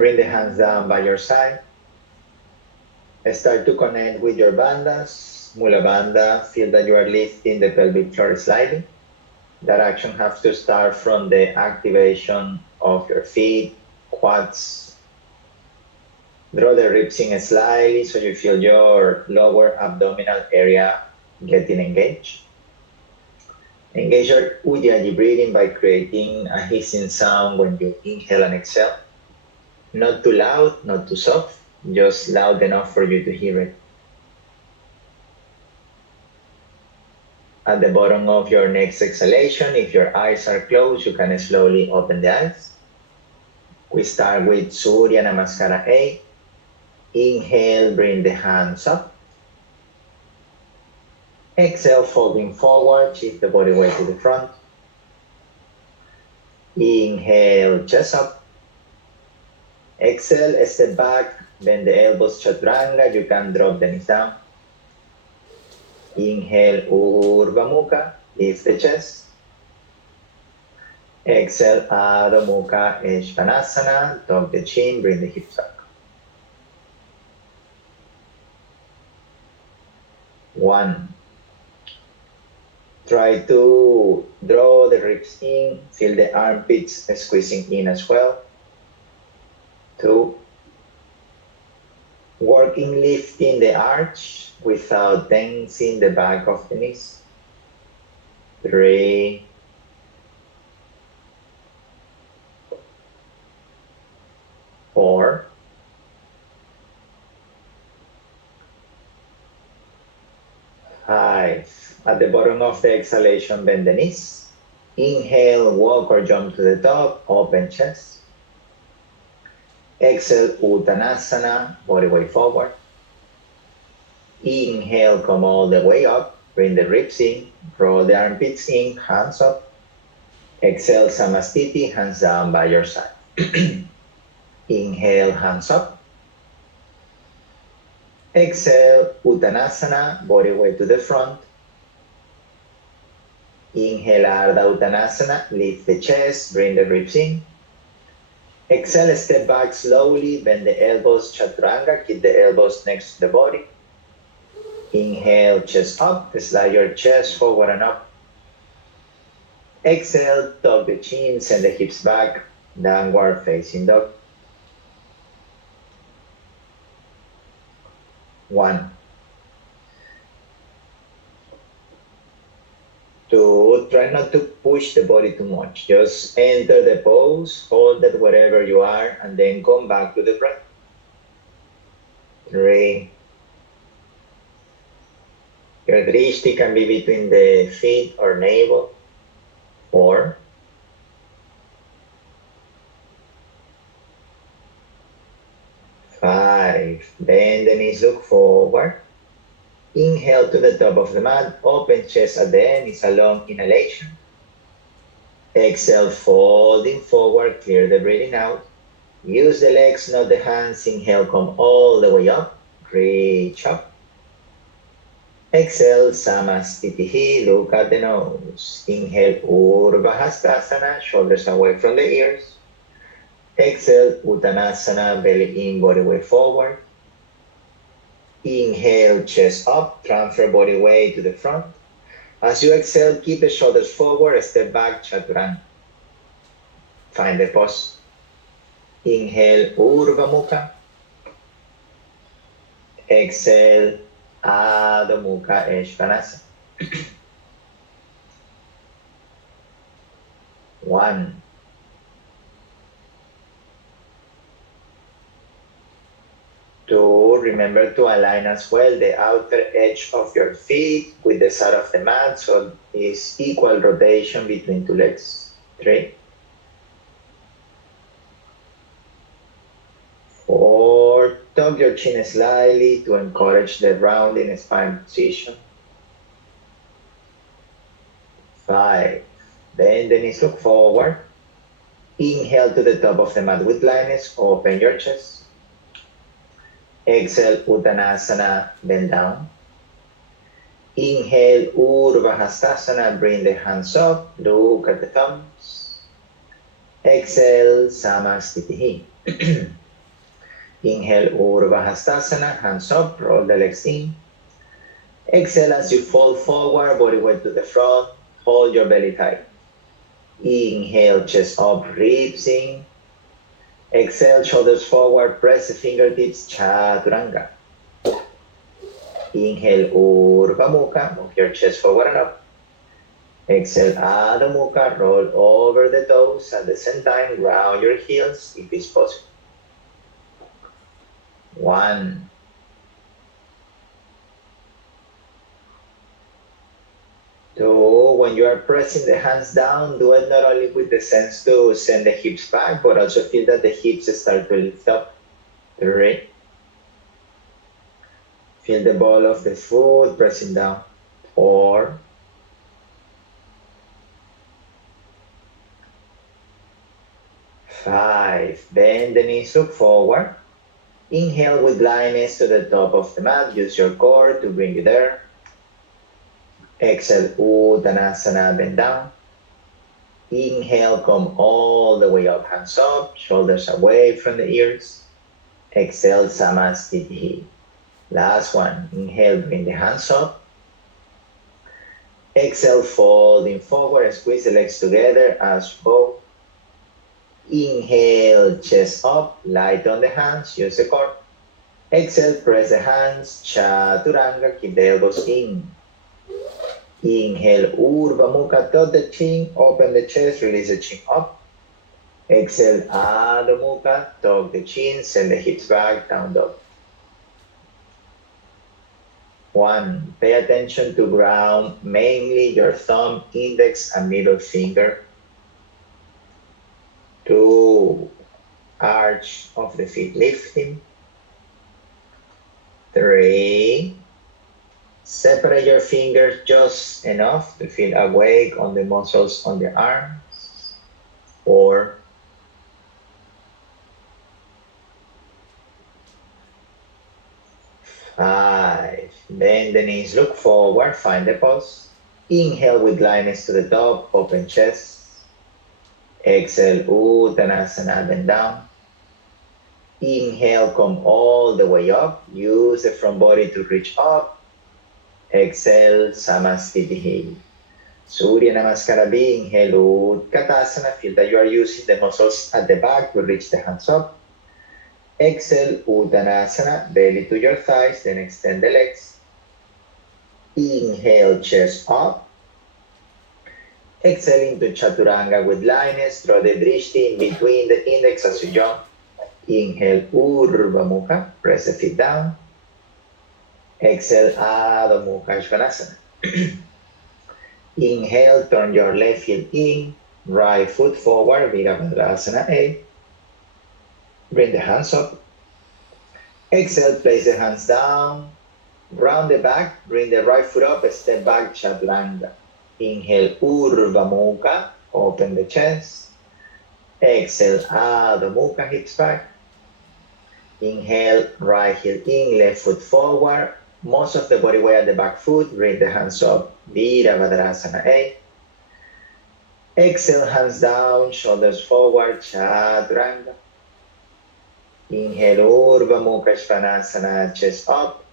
Bring the hands down by your side. Start to connect with your bandhas. Mula bandha, feel that you are lifting the pelvic floor slightly. That action has to start from the activation of your feet, quads. Draw the ribs in slightly so you feel your lower abdominal area getting engaged. Engage your Ujjayi breathing by creating a hissing sound when you inhale and exhale. Not too loud, not too soft, just loud enough for you to hear it. At the bottom of your next exhalation, if your eyes are closed, you can slowly open the eyes. We start with Surya Namaskara 8. Inhale, bring the hands up. Exhale, folding forward, shift the body weight to the front. Inhale, chest up. Exhale, step back, bend the elbows, chaturanga, you can drop the knees down. Inhale, Urdhva Mukha, lift the chest. Exhale, Adho Mukha, Svanasana, tuck the chin, bring the hips back. 1. Try to draw the ribs in, feel the armpits squeezing in as well. 2. Working lifting the arch without tensing the back of the knees. 3. 4. 5. At the bottom of the exhalation, bend the knees. Inhale, walk or jump to the top, open chest. Exhale, Uttanasana, body weight forward. Inhale, come all the way up, bring the ribs in, roll the armpits in, hands up. Exhale, Samastiti, hands down by your side. Inhale, hands up. Exhale, Uttanasana, body weight to the front. Inhale, Ardha Uttanasana, lift the chest, bring the ribs in. Exhale, step back slowly, bend the elbows, chaturanga, keep the elbows next to the body. Inhale, chest up, slide your chest forward and up. Exhale, tuck the chin, send the hips back, downward facing dog. 1. 2, try not to push the body too much. Just enter the pose, hold it wherever you are, and then come back to the breath. 3. Your drishti can be between the feet or navel. 4. 5. Bend the knees, look forward. Inhale to the top of the mat, open chest at the end, it's a long inhalation. Exhale, folding forward, clear the breathing out. Use the legs, not the hands. Inhale, come all the way up, reach up. Exhale, Samastitihi, look at the nose. Inhale, Urdhva Hastasana, shoulders away from the ears. Exhale, Uttanasana, belly in, body weight forward. Inhale, chest up, transfer body weight to the front. As you exhale, keep the shoulders forward, step back, chaturanga. Find the pose. Inhale, Urdhva Mukha. Exhale, Adho Mukha, Svanasana. 1. 2, remember to align as well the outer edge of your feet with the side of the mat, so it's equal rotation between two legs. 3. 4, tuck your chin slightly to encourage the rounding spine position. 5, bend the knees, look forward. Inhale to the top of the mat with lightness, open your chest. Exhale, Uttanasana, bend down. Inhale, Urdhva Hastasana, bring the hands up, look at the thumbs. Exhale, Samastitihi. Inhale, Urdhva Hastasana, hands up, roll the legs in. Exhale as you fall forward, body weight to the front, hold your belly tight. Inhale, chest up, ribs in. Exhale, shoulders forward, press the fingertips, Chaturanga. Inhale, Urdhva Mukha, move your chest forward and up. Exhale, Adho Mukha, roll over the toes. At the same time, ground your heels if it's possible. 1. 2. When you are pressing the hands down, do it not only with the sense to send the hips back, but also feel that the hips start to lift up. 3. Feel the ball of the foot pressing down. 4. 5. Bend the knees, look forward. Inhale with lightness to the top of the mat. Use your core to bring you there. Exhale, Uttanasana, bend down. Inhale, come all the way up, hands up, shoulders away from the ears. Exhale, Samastitihi. Last one. Inhale, bring the hands up. Exhale, folding forward, squeeze the legs together as you go. Inhale, chest up, light on the hands, use the core. Exhale, press the hands, Chaturanga, keep the elbows in. Inhale, Urdhva Mukha, tuck the chin, open the chest, release the chin up. Exhale, Adho Mukha, tuck the chin, send the hips back, down dog. 1. Pay attention to ground, mainly your thumb, index, and middle finger. 2. Arch of the feet lifting. 3. Separate your fingers just enough to feel awake on the muscles on the arms. 4. 5. Bend the knees, look forward, find the pose. Inhale with lightness to the top, open chest. Exhale, Uttanasana, bend down. Inhale, come all the way up. Use the front body to reach up. Exhale, Samastitihi. Surya Namaskara B. Inhale, Utkatasana. Feel that you are using the muscles at the back to reach the hands up. Exhale, Uttanasana. Belly to your thighs, then extend the legs. Inhale, chest up. Exhale into Chaturanga with lightness. Draw the drishti in between the index as you jump. Inhale, Urdhva Mukha. Press the feet down. Exhale, Adho Mukha Svanasana. Inhale, turn your left heel in. Right foot forward, Virabhadrasana A. Bring the hands up. Exhale, place the hands down. Round the back, bring the right foot up, step back, Chaturanga. Inhale, Urdhva Mukha, open the chest. Exhale, Adho Mukha, hips back. Inhale, right heel in, left foot forward. Most of the body weight at the back foot, bring the hands up, Virabhadrasana A. Exhale, hands down, shoulders forward, Chaturanga. Inhale, Urdhva Mukha Svanasana, chest up.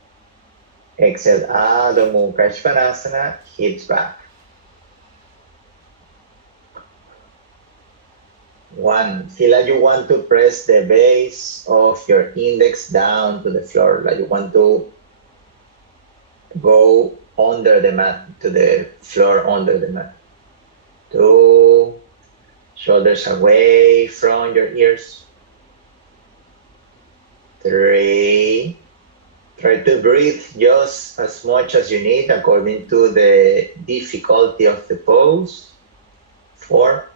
Exhale, Adho Mukha Svanasana, hips back. 1. Feel like you want to press the base of your index down to the floor, like you want to go under the mat, to the floor under the mat. 2. Shoulders away from your ears. 3. Try to breathe just as much as you need according to the difficulty of the pose. 4.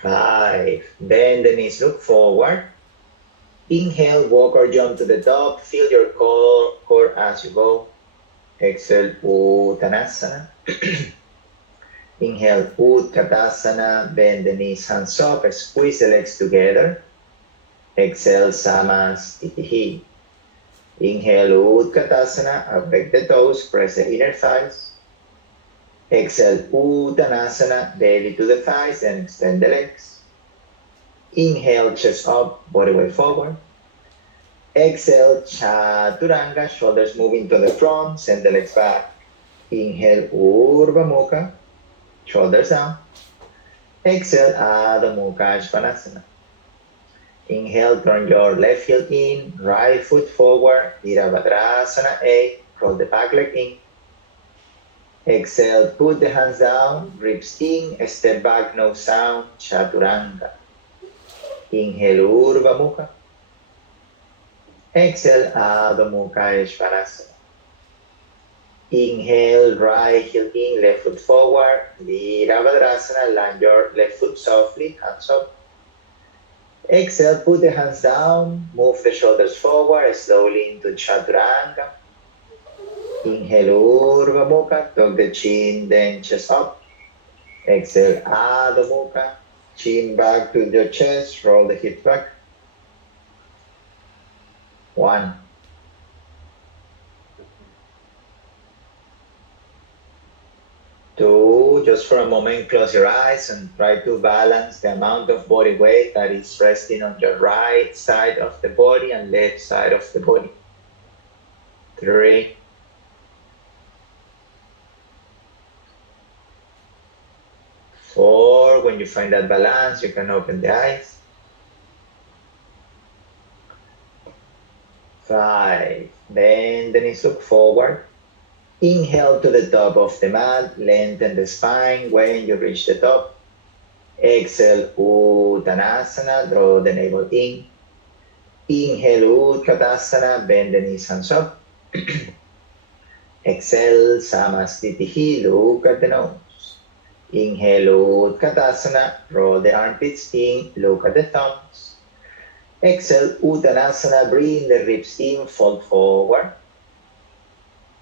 5. Bend the knees, look forward. Inhale, walk or jump to the top. Feel your core as you go. Exhale, Uttanasana. Inhale, Utkatasana. Bend the knees, hands up. Squeeze the legs together. Exhale, Samastitihi. Inhale, Utkatasana. Awake the toes. Press the inner thighs. Exhale, Uttanasana, belly to the thighs, and extend the legs. Inhale, chest up, body weight forward. Exhale, Chaturanga, shoulders moving to the front, send the legs back. Inhale, Urdhva Mukha, shoulders down. Exhale, Adho Mukha Svanasana. Inhale, turn your left heel in, right foot forward, Virabhadrasana 8, roll the back leg in. Exhale, put the hands down, ribs in, step back, no sound, Chaturanga. Inhale, Urdhva Mukha. Exhale, Adho Mukha Svanasana. Inhale, right heel in, left foot forward, Virabhadrasana, land your left foot softly, hands up. Exhale, put the hands down, move the shoulders forward, slowly into Chaturanga. Inhale, Urdhva Mukha, tuck the chin, then chest up. Exhale, Adho Mukha, chin back to your chest, roll the hips back. 1, 2, just for a moment, close your eyes and try to balance the amount of body weight that is resting on your right side of the body and left side of the body. 3, 4, when you find that balance, you can open the eyes. 5, bend the knees, look forward. Inhale to the top of the mat, lengthen the spine when you reach the top. Exhale, Uttanasana, draw the navel in. Inhale, Utkatasana, bend the knees, hands up. Exhale, Samastitihi, look at the nose. Inhale, Utkatasana, roll the armpits in, look at the thumbs. Exhale, Uttanasana, bring the ribs in, fold forward.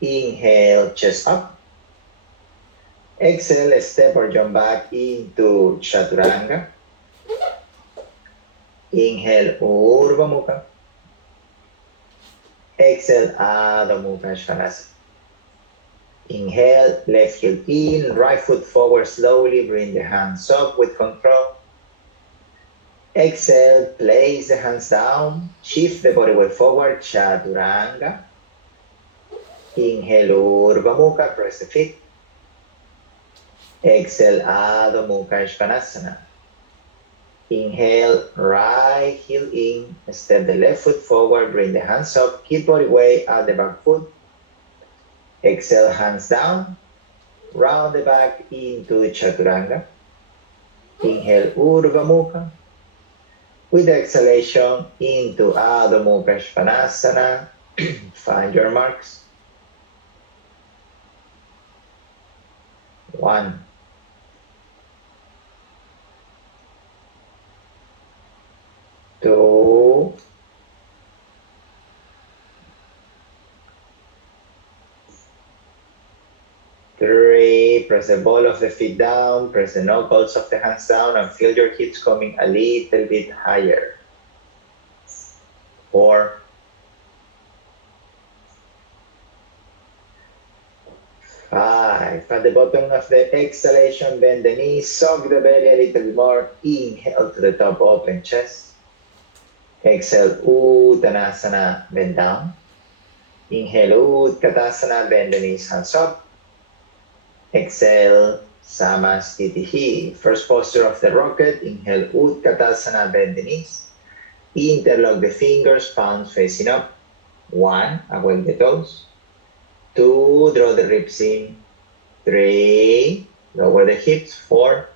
Inhale, chest up. Exhale, step or jump back into Chaturanga. Inhale, Urdhva Mukha. Exhale, Adho Mukha Svanasana. Inhale, left heel in, right foot forward slowly, bring the hands up with control. Exhale, place the hands down, shift the body weight forward, Chaturanga. Inhale, Urdhva Mukha, press the feet. Exhale, Adho Mukha Svanasana. Inhale, right heel in, step the left foot forward, bring the hands up, keep body weight at the back foot. Exhale, hands down, round the back into Chaturanga. Inhale, Urdhva Mukha. With the exhalation into Adho Mukha Svanasana, find your marks. 1, 2, 3, press the ball of the feet down, press the knuckles of the hands down and feel your hips coming a little bit higher. 4, 5, at the bottom of the exhalation, bend the knees, soak the belly a little more, inhale to the top, open chest. Exhale, Uttanasana, bend down. Inhale, Utkatasana, bend the knees, hands up. Exhale, Samastitihi. First posture of the rocket. Inhale, Utkatasana, bend the knees. Interlock the fingers, palms facing up. 1, away the toes. 2, draw the ribs in. 3, lower the hips. 4,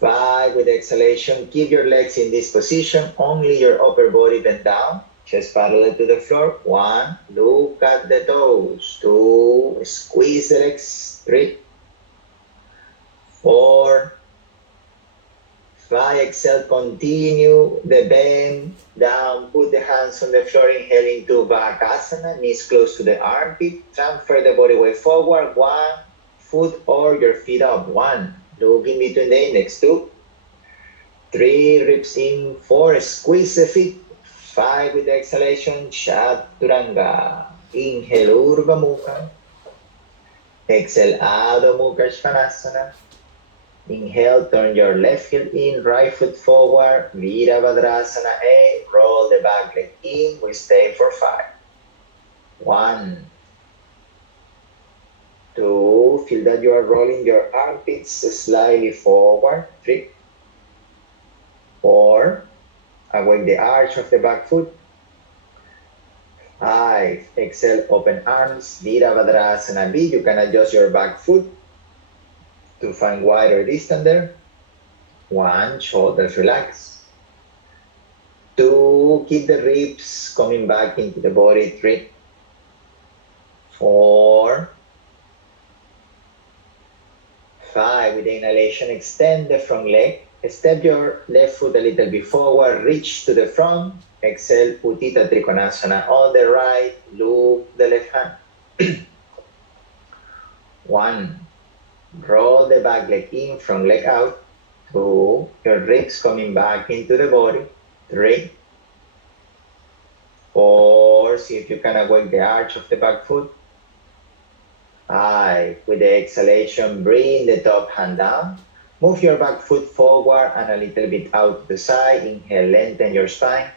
5, with exhalation, keep your legs in this position, only your upper body bent down, chest parallel to the floor. 1, look at the toes. 2, squeeze the legs. 3, 4, 5, exhale, continue the bend down, put the hands on the floor, inhale into Bakasana, knees close to the armpit, transfer the body weight forward, 1 foot or your feet up. 1, look in between the index. 2, 3, ribs in. 4, squeeze the feet. 5, with the exhalation, Chaturanga. Inhale, Urdhva Mukha. Exhale, Adho Mukha Svanasana. Inhale, turn your left heel in, right foot forward, Virabhadrasana A, roll the back leg in, we stay for 5. 1, 2, feel that you are rolling your armpits slightly forward, 3, 4, awake the arch of the back foot, 5, exhale, open arms, Virabhadrasana B, you can adjust your back foot to find wider distance there, 1, shoulders relax, 2, keep the ribs coming back into the body, 3, 4, 5, with the inhalation, extend the front leg, step your left foot a little bit forward, reach to the front, exhale, Utthita Trikonasana on the right, loop the left hand. 1, roll the back leg in, front leg out, 2, your ribs coming back into the body, 3, 4, see if you can awake the arch of the back foot, 5, with the exhalation, bring the top hand down, move your back foot forward and a little bit out to the side, inhale, lengthen your spine,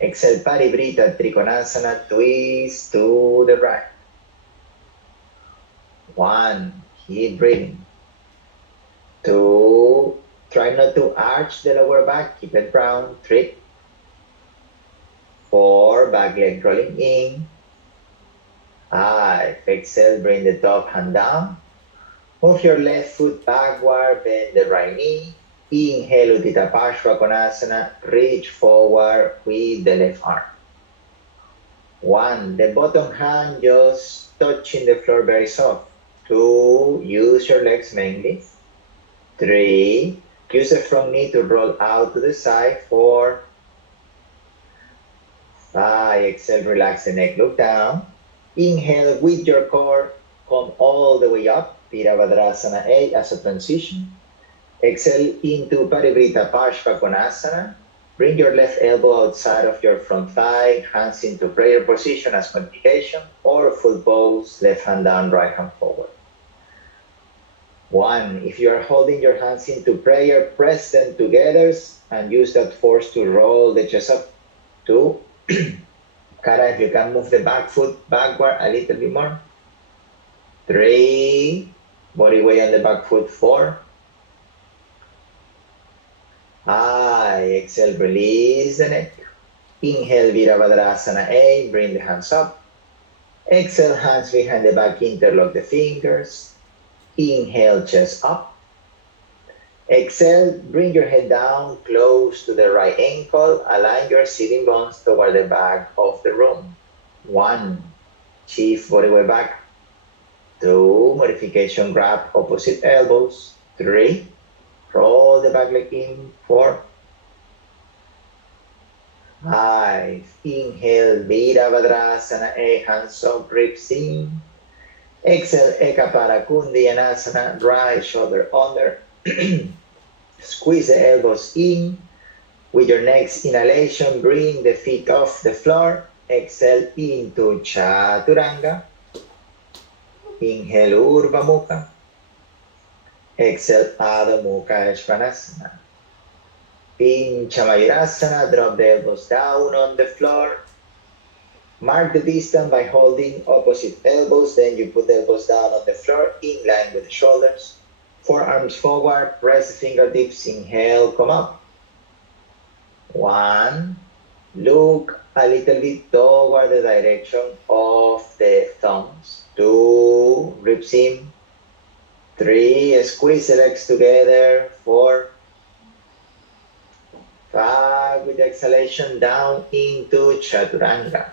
exhale, Parivrita Trikonasana, twist to the right, 1, keep breathing, 2, try not to arch the lower back, keep it round, 3, 4, back leg rolling in, 5, exhale, bring the top hand down, move your left foot backward, bend the right knee, inhale, Utthita Konasana, reach forward with the left arm. 1, the bottom hand just touching the floor very soft. 2, use your legs mainly. 3, use the front knee to roll out to the side. 4, 5, exhale, relax the neck, look down. Inhale with your core, come all the way up, Virabhadrasana A as a transition. Exhale into Parivrita Konasana. Bring your left elbow outside of your front thigh, hands into prayer position as modification, or full pose, left hand down, right hand forward. 1, if you are holding your hands into prayer, press them together and use that force to roll the chest up. 2, Kara, if you can move the back foot backward a little bit more. 3, body weight on the back foot. 4, 5, exhale, release the neck. Inhale, Virabhadrasana A, bring the hands up. Exhale, hands behind the back, interlock the fingers. Inhale, chest up. Exhale, bring your head down, close to the right ankle, align your sitting bones toward the back of the room. 1, shift body weight back. 2, modification, grab opposite elbows. 3, roll the back leg in. 4, 5, inhale, Virabhadrasana A, hands up, ribs in. Exhale, Ekapara Kundiyanasana, right shoulder under. Squeeze the elbows in. With your next inhalation, bring the feet off the floor. Exhale into Chaturanga. Inhale, Urdhva Mukha. Exhale, Adho Mukha Svanasana. Pincha Mayurasana, drop the elbows down on the floor. Mark the distance by holding opposite elbows, then you put the elbows down on the floor in line with the shoulders. Forearms forward, press the fingertips, inhale, come up. 1, look a little bit toward the direction of the thumbs. 2, ribs in. 3, squeeze the legs together. 4, 5, with exhalation down into Chaturanga.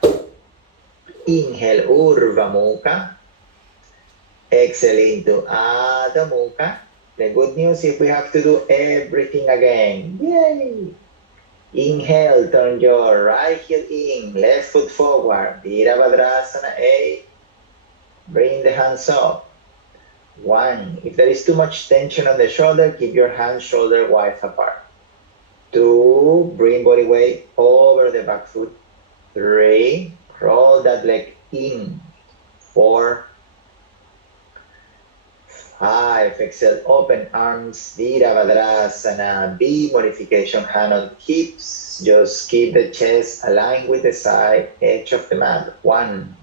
Inhale, Urdhva Mukha. Exhale into Adho Mukha. The good news is we have to do everything again. Yay! Inhale, turn your right heel in, left foot forward, Virabhadrasana A. Bring the hands up. 1, if there is too much tension on the shoulder, keep your hands shoulder wide apart. 2, bring body weight over the back foot. 3, roll that leg in. 4, 5, exhale, open arms, Virabhadrasana, B, modification, hand on hips, just keep the chest aligned with the side edge of the mat. 1,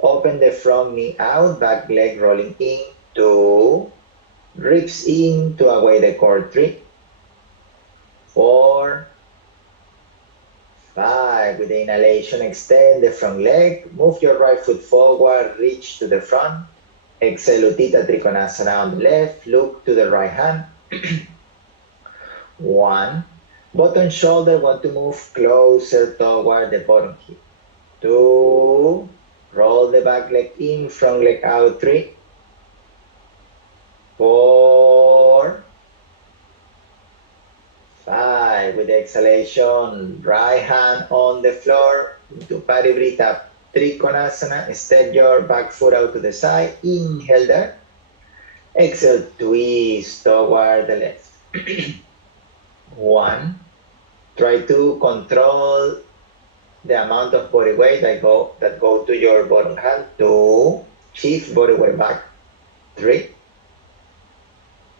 open the front knee out, back leg rolling in. 2, ribs in to away the core. 3, 4, 5, with the inhalation, extend the front leg, move your right foot forward, reach to the front. Exhale, Utthita Trikonasana on the left, look to the right hand. 1, bottom shoulder want to move closer toward the bottom hip. 2, roll the back leg in, front leg out. 3, 4, 5, with the exhalation, right hand on the floor, into Parivrita Trikonasana, step your back foot out to the side, inhale there. Exhale, twist toward the left. 1, try to control the amount of body weight that go to your bottom hand. 2, shift body weight back. 3,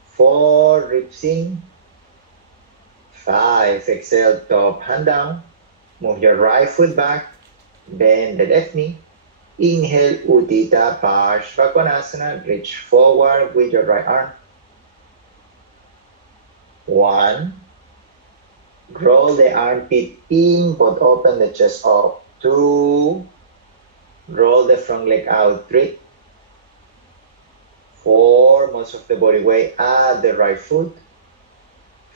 4, ribs in. 5, exhale, top hand down. Move your right foot back. Bend the left knee. Inhale, Utthita Parshvakonasana. Reach forward with your right arm. 1, roll the armpit in, but open the chest up. 2, roll the front leg out. 3, 4, most of the body weight at the right foot.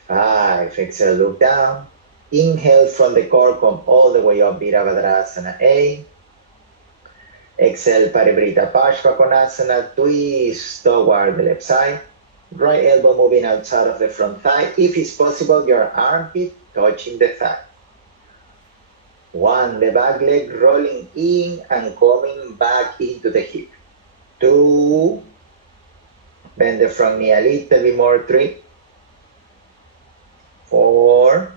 5, exhale, look down. Inhale from the core, come all the way up, Virabhadrasana A. Exhale, Parivrita Parshvakonasana, twist toward the left side. Right elbow moving outside of the front thigh. If it's possible, your armpit touching the thigh. 1, the back leg rolling in and coming back into the hip. 2, bend the front knee a little bit more. 3, 4,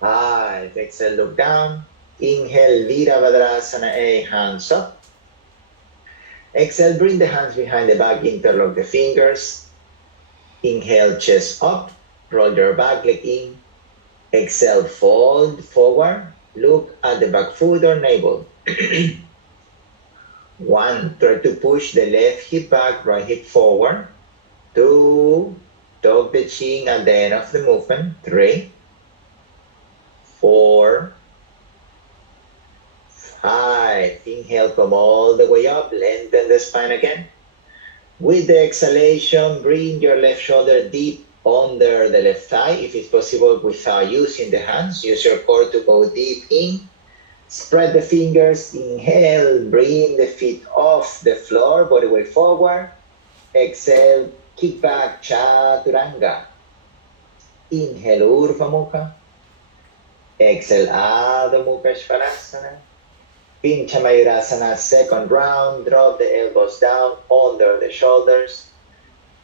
5, exhale, look down. Inhale, Virabhadrasana A, hands up. Exhale, bring the hands behind the back, interlock the fingers. Inhale, chest up, roll your back leg in. Exhale, fold forward, look at the back foot or navel. 1, try to push the left hip back, right hip forward. 2, tuck the chin at the end of the movement. 3, 4, 5, inhale, come all the way up, lengthen the spine again. With the exhalation, bring your left shoulder deep under the left thigh, if it's possible without using the hands. Use your core to go deep in. Spread the fingers, inhale, bring the feet off the floor, body weight forward. Exhale, kick back, Chaturanga. Inhale, Urdhva Mukha. Exhale, Adho Mukha Svanasana. Pincha Mayurasana, second round. Drop the elbows down under the shoulders.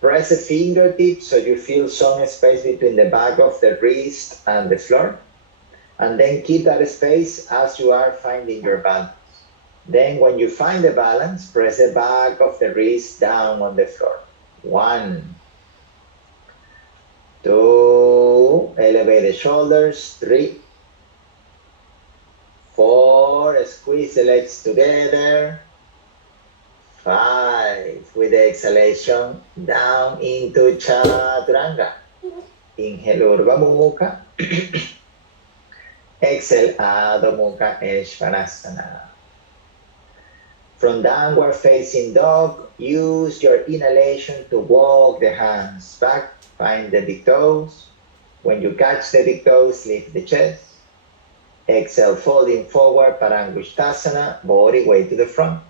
Press the fingertips so you feel some space between the back of the wrist and the floor. And then keep that space as you are finding your balance. Then when you find the balance, press the back of the wrist down on the floor. 1, 2, elevate the shoulders. 3, 4, squeeze the legs together. 5, with the exhalation, down into Chaturanga. Inhale, Urdhva Mukha. Exhale, Adho Mukha Svanasana. From downward facing dog, use your inhalation to walk the hands back. Find the big toes. When you catch the big toes, lift the chest. Exhale, folding forward, Parangusthasana, body weight to the front.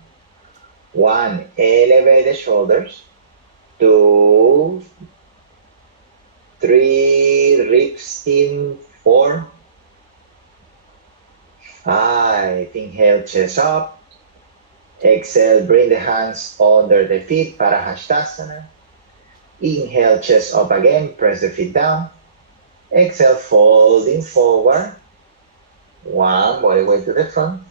1, elevate the shoulders. 2, 3, ribs in. 4, 5, inhale, chest up. Exhale, bring the hands under the feet, Parahastasana. Inhale, chest up again, press the feet down. Exhale, folding forward. 1, body weight to the front.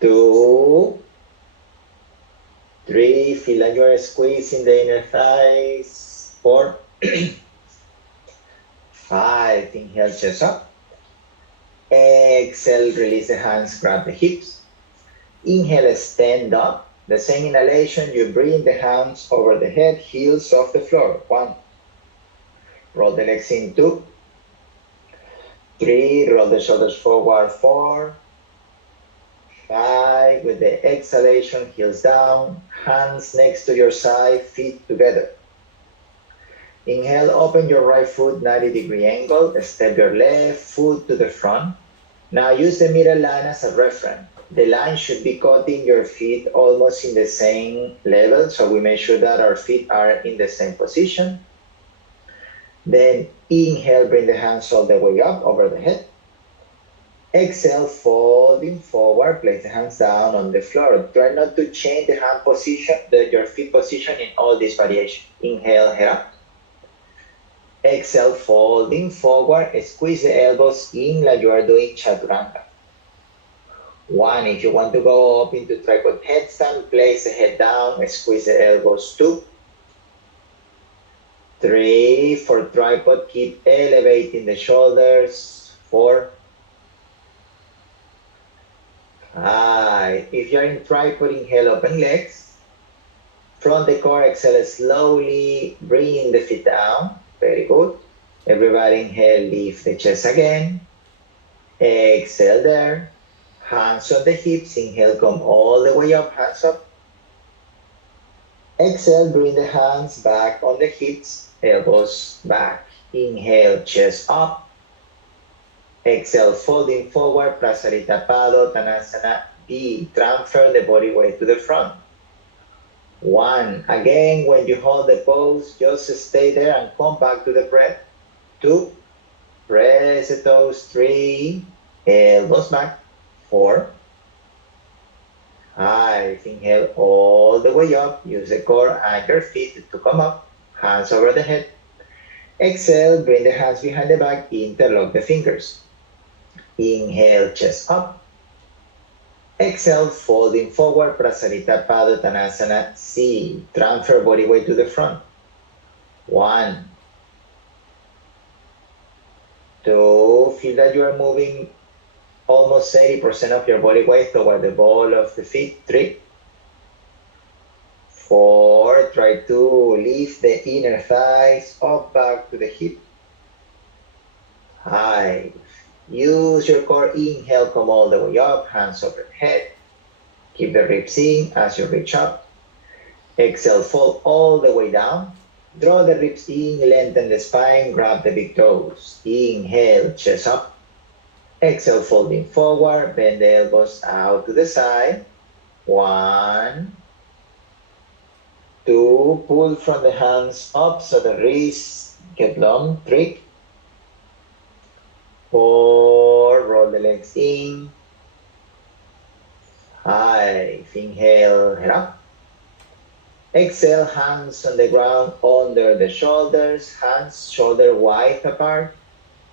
2, 3, feel like you are squeezing the inner thighs. 4, 5, inhale, chest up. Exhale, release the hands, grab the hips. Inhale, stand up. The same inhalation, you bring the hands over the head, heels off the floor. 1. Roll the legs in. 2. 3. Roll the shoulders forward. 4. 5. With the exhalation, heels down. Hands next to your side, feet together. Inhale, open your right foot 90-degree angle. Step your left foot to the front. Now use the middle line as a reference. The line should be cutting your feet almost in the same level, so we make sure that our feet are in the same position. Then inhale, bring the hands all the way up over the head. Exhale, folding forward, place the hands down on the floor. Try not to change the hand position, your feet position in all this variation. Inhale, head up. Exhale, folding forward, squeeze the elbows in like you are doing chaturanga. 1, if you want to go up into tripod headstand, place the head down, squeeze the elbows. 2. 3, for tripod, keep elevating the shoulders. 4. 5, if you're in tripod, inhale, open legs. Front the core, exhale, slowly bring the feet down. Very good. Everybody inhale, lift the chest again. Exhale there. Hands on the hips. Inhale, come all the way up, hands up. Exhale, bring the hands back on the hips, elbows back. Inhale, chest up. Exhale, folding forward, Prasarita Padottanasana B. Transfer the body weight to the front. 1, again, when you hold the pose, just stay there and come back to the breath. 2, press the toes. 3, elbows back. 4, 5, inhale all the way up. Use the core and your feet to come up. Hands over the head. Exhale, bring the hands behind the back. Interlock the fingers. Inhale, chest up. Exhale, folding forward, Prasarita Padottanasana C. Transfer body weight to the front. 1, 2, feel that you are moving almost 80% of your body weight toward the ball of the feet. 3, 4, try to lift the inner thighs up back to the hip. 5, use your core. Inhale, come all the way up, hands over head. Keep the ribs in as you reach up. Exhale, fold all the way down. Draw the ribs in, lengthen the spine, grab the big toes. Inhale, chest up. Exhale, folding forward, bend the elbows out to the side. 1, 2, pull from the hands up so the wrists get long. 3, 4, roll the legs in. 5, inhale, head up. Exhale, hands on the ground under the shoulders, hands shoulder wide apart.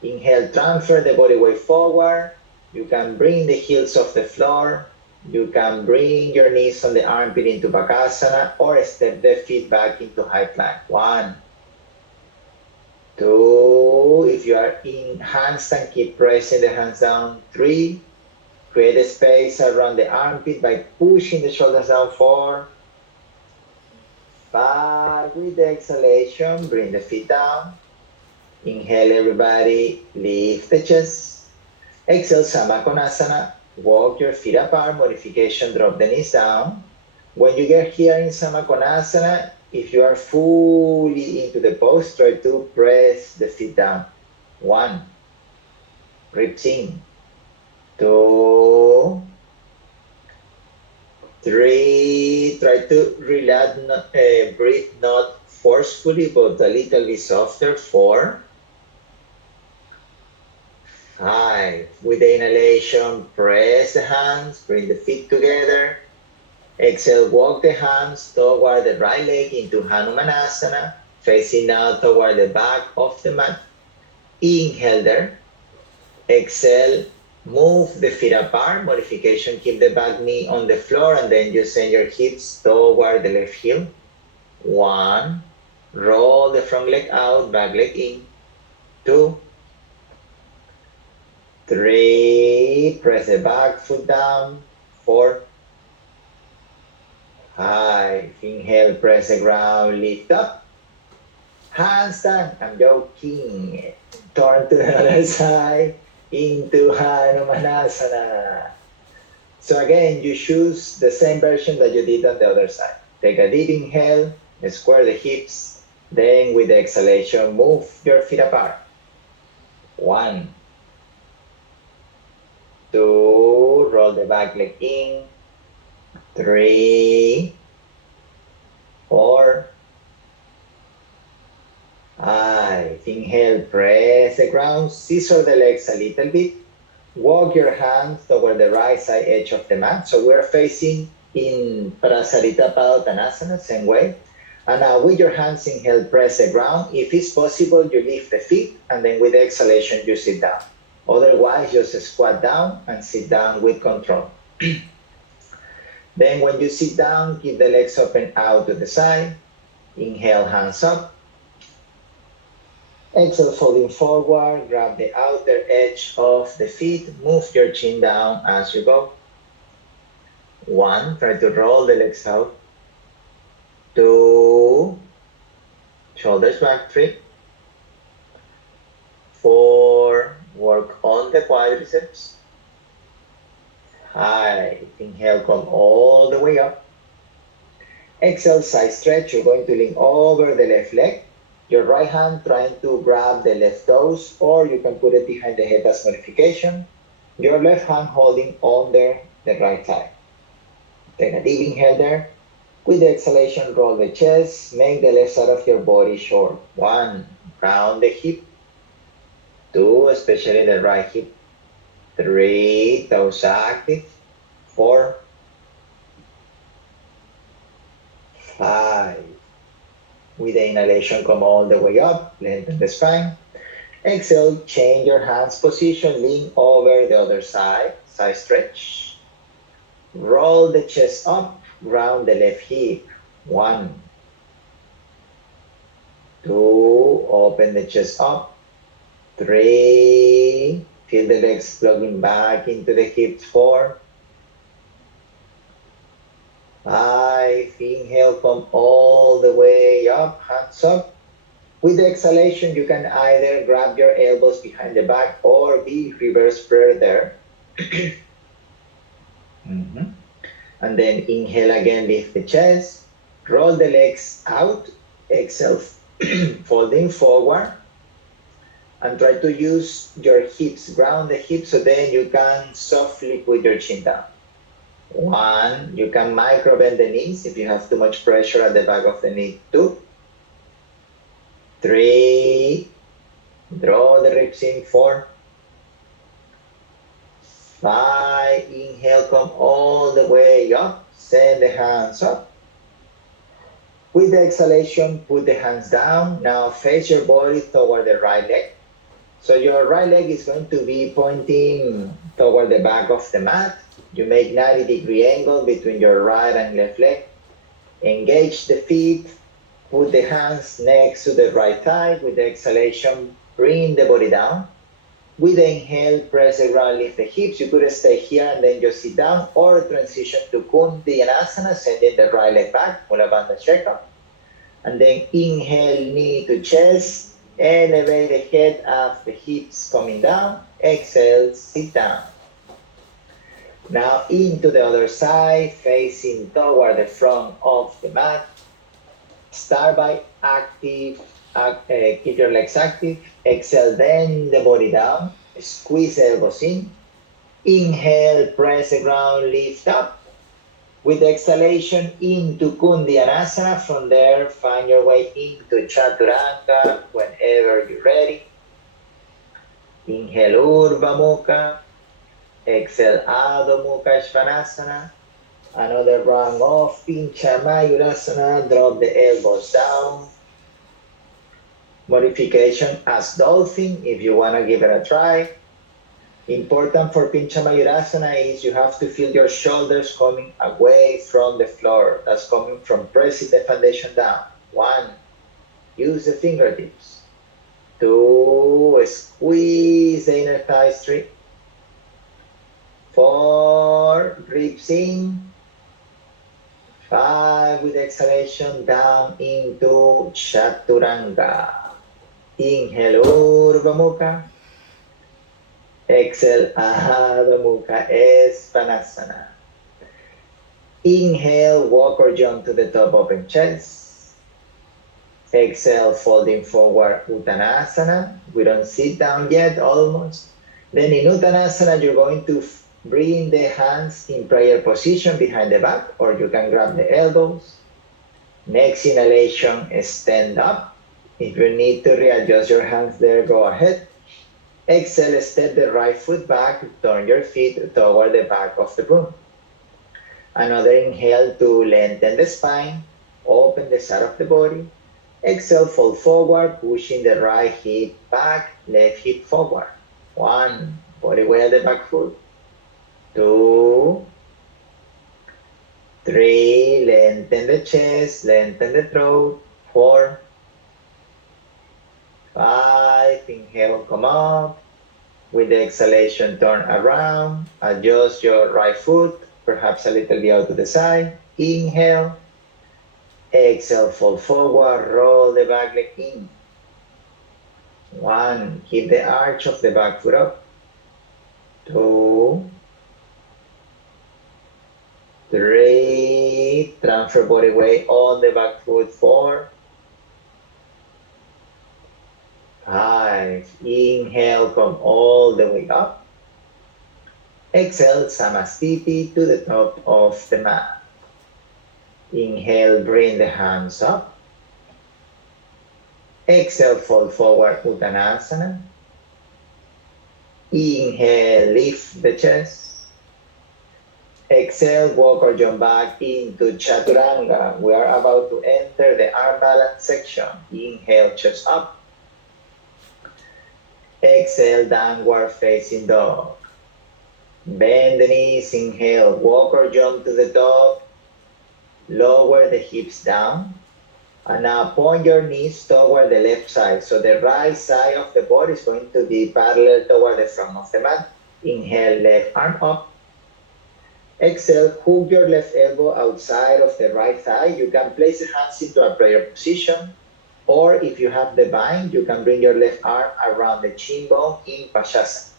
Inhale, transfer the body weight forward. You can bring the heels off the floor. You can bring your knees on the armpit into Bakasana or step the feet back into high plank. 1, 2, if you are in handstand, keep pressing the hands down. 3, create a space around the armpit by pushing the shoulders down. 4, 5, with the exhalation, bring the feet down. Inhale, everybody, lift the chest. Exhale, Samakonasana. Walk your feet apart, modification, drop the knees down. When you get here in Samakonasana, if you are fully into the pose, try to press the feet down. 1, ribs in. 2, 3, try to relax, breathe not forcefully, but a little bit softer. 4, 5, with the inhalation, press the hands, bring the feet together. Exhale, walk the hands toward the right leg into Hanumanasana, facing out toward the back of the mat. Inhale there. Exhale, Move the feet apart. Modification, keep the back knee on the floor and then you send your hips toward the left heel. 1. Roll the front leg out, back leg in. 2. 3. Press the back foot down. 4. 5. Inhale, press the ground, lift up. Handstand, I'm joking. Turn to the other side into Hanumanasana. So again, you choose the same version that you did on the other side. Take a deep inhale, square the hips, then with the exhalation, move your feet apart. 1, 2, roll the back leg in. 3, 4, 5. Inhale, press the ground, scissor the legs a little bit. Walk your hands toward the right side edge of the mat. So we're facing in Prasarita Padottanasana, same way. And now with your hands, inhale, press the ground. If it's possible, you lift the feet, and then with the exhalation, you sit down. Otherwise, just squat down and sit down with control. Then when you sit down, keep the legs open out to the side. Inhale, hands up. Exhale, folding forward, grab the outer edge of the feet, move your chin down as you go. 1, try to roll the legs out. 2, shoulders back, 3. 4, work on the quadriceps. 5, inhale, come all the way up. Exhale, side stretch, you're going to lean over the left leg. Your right hand trying to grab the left toes, or you can put it behind the head as modification. Your left hand holding under the right thigh. Take a deep inhale there. With the exhalation, roll the chest. Make the left side of your body short. 1, round the hip. 2, especially the right hip. 3, toes active. 4, 5. With the inhalation, come all the way up, lengthen the spine. Exhale, change your hands position, lean over the other side, side stretch. Roll the chest up, round the left hip. 1, 2, open the chest up. 3, feel the legs plugging back into the hips. 4, 5, inhale, come all the way up, hands up. With the exhalation, you can either grab your elbows behind the back or be reverse prayer there. And then inhale again, lift the chest, roll the legs out, exhale, folding forward, and try to use your hips, ground the hips so then you can softly put your chin down. 1, you can micro bend the knees if you have too much pressure at the back of the knee. 2, 3, draw the ribs in. 4, 5, inhale, come all the way up, send the hands up. With the exhalation, put the hands down. Now face your body toward the right leg. So your right leg is going to be pointing toward the back of the mat. You make 90-degree angle between your right and left leg. Engage the feet. Put the hands next to the right thigh. With the exhalation, bring the body down. With the inhale, press the ground, lift the hips. You could stay here and then just sit down or transition to Kundiyanasana, sending the right leg back, Mula Bandha Chekha. And then inhale, knee to chest. Elevate the head of the hips coming down. Exhale, sit down. Now into the other side, facing toward the front of the mat. Start by active, keep your legs active. Exhale, bend the body down. Squeeze elbows in. Inhale, press the ground, lift up. With the exhalation into Kundiyanasana. From there, find your way into Chaturanga whenever you're ready. Inhale, Urdhva Mukha. Exhale, Adho Mukha Svanasana. Another round of Pincha Mayurasana. Drop the elbows down. Modification as dolphin if you want to give it a try. Important for Pincha Mayurasana is you have to feel your shoulders coming away from the floor. That's coming from pressing the foundation down. 1, use the fingertips. 2, squeeze the inner thighs. 3, 4, ribs in. 5, with exhalation, down into Chaturanga. Inhale, Urdhva Mukha. Exhale, Adho Mukha, Svanasana. Inhale, walk or jump to the top, open chest. Exhale, folding forward, Uttanasana. We don't sit down yet, almost. Then in Uttanasana, you're going to bring the hands in prayer position behind the back, or you can grab the elbows. Next inhalation, stand up. If you need to readjust your hands there, go ahead. Exhale, step the right foot back, turn your feet toward the back of the room. Another inhale to lengthen the spine, open the side of the body. Exhale, fold forward, pushing the right hip back, left hip forward. 1, body weight at the back foot. 2, 3, lengthen the chest, lengthen the throat. 4, 5, inhale, come up. With the exhalation, turn around, adjust your right foot, perhaps a little bit out to the side. Inhale, exhale, fold forward, roll the back leg in. 1, keep the arch of the back foot up. 2, 3, transfer body weight on the back foot. 4, 5, inhale, come all the way up. Exhale, Samastiti to the top of the mat. Inhale, bring the hands up. Exhale, fold forward, Uttanasana. Inhale, lift the chest. Exhale, walk or jump back into Chaturanga. We are about to enter the arm balance section. Inhale, chest up. Exhale, downward facing dog. Bend the knees, inhale, walk or jump to the top. Lower the hips down. And now point your knees toward the left side. So the right side of the body is going to be parallel toward the front of the mat. Inhale, left arm up. Exhale, hook your left elbow outside of the right thigh. You can place the hands into a prayer position. Or if you have the bind, you can bring your left arm around the chin bone in Pashasana.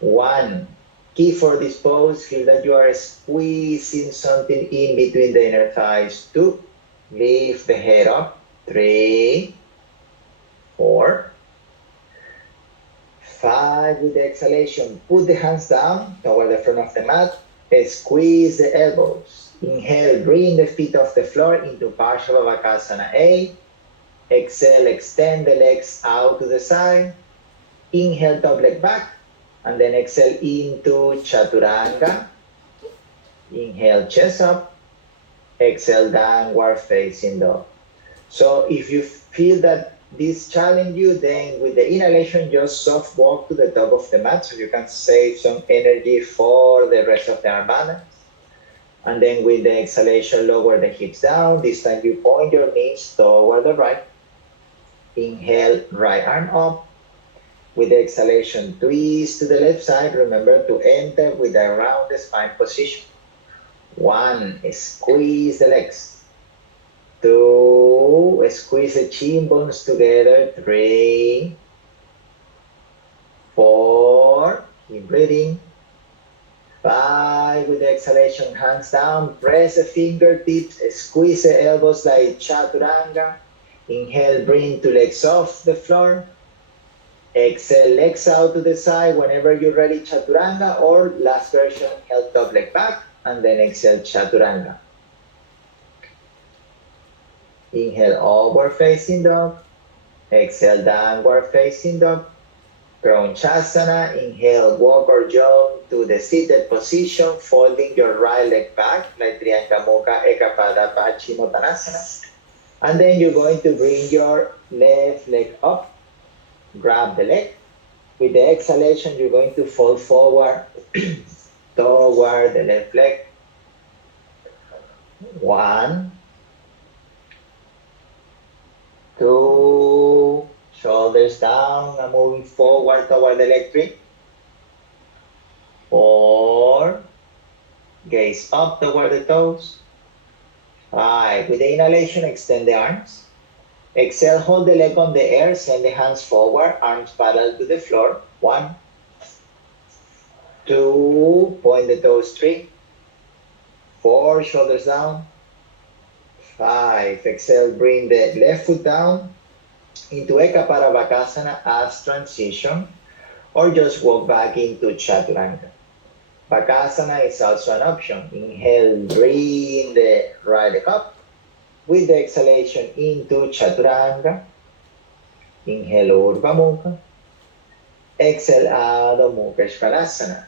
1, key for this pose, feel that you are squeezing something in between the inner thighs. 2, lift the head up. 3, 4, 5, with the exhalation, put the hands down toward the front of the mat. Squeeze the elbows. Inhale, bring the feet off the floor into Parshavakasana A. Exhale, extend the legs out to the side. Inhale, top leg back. And then exhale into Chaturanga. Inhale, chest up. Exhale, downward facing dog. So if you feel that this challenge you, then with the inhalation, just soft walk to the top of the mat so you can save some energy for the rest of the arm balance. And then with the exhalation, lower the hips down. This time you point your knees toward the right. Inhale, right arm up. With the exhalation, twist to the left side. Remember to enter with the round spine position. 1, squeeze the legs. 2, squeeze the chin bones together. 3, 4, keep breathing. 5, with the exhalation, hands down, press the fingertips, squeeze the elbows like Chaturanga. Inhale, bring 2 legs off the floor. Exhale, legs out to the side. Whenever you're ready, Chaturanga, or last version, inhale, top leg back, and then exhale, Chaturanga. Inhale, upward facing dog. Exhale, downward facing dog. Kronchasana. Inhale, walk or jump to the seated position, folding your right leg back, like Triangka Mukha Ekapada Paschimottanasana. And then you're going to bring your left leg up, grab the leg, With the exhalation, you're going to fall forward toward the left leg. 1, 2, shoulders down and moving forward toward the leg. 3, 4, gaze up toward the toes. 5, with the inhalation, extend the arms. Exhale, hold the leg on the air, send the hands forward, arms parallel to the floor. 1, 2, point the toes. 3, 4, shoulders down. 5, exhale, bring the left foot down into Ekapara Bakasana as transition, or just walk back into Chaturanga. Bakasana is also an option. Inhale, bring the right leg up. With the exhalation into Chaturanga. Inhale, Urdhva Mukha. Exhale, Adho Mukha Svanasana.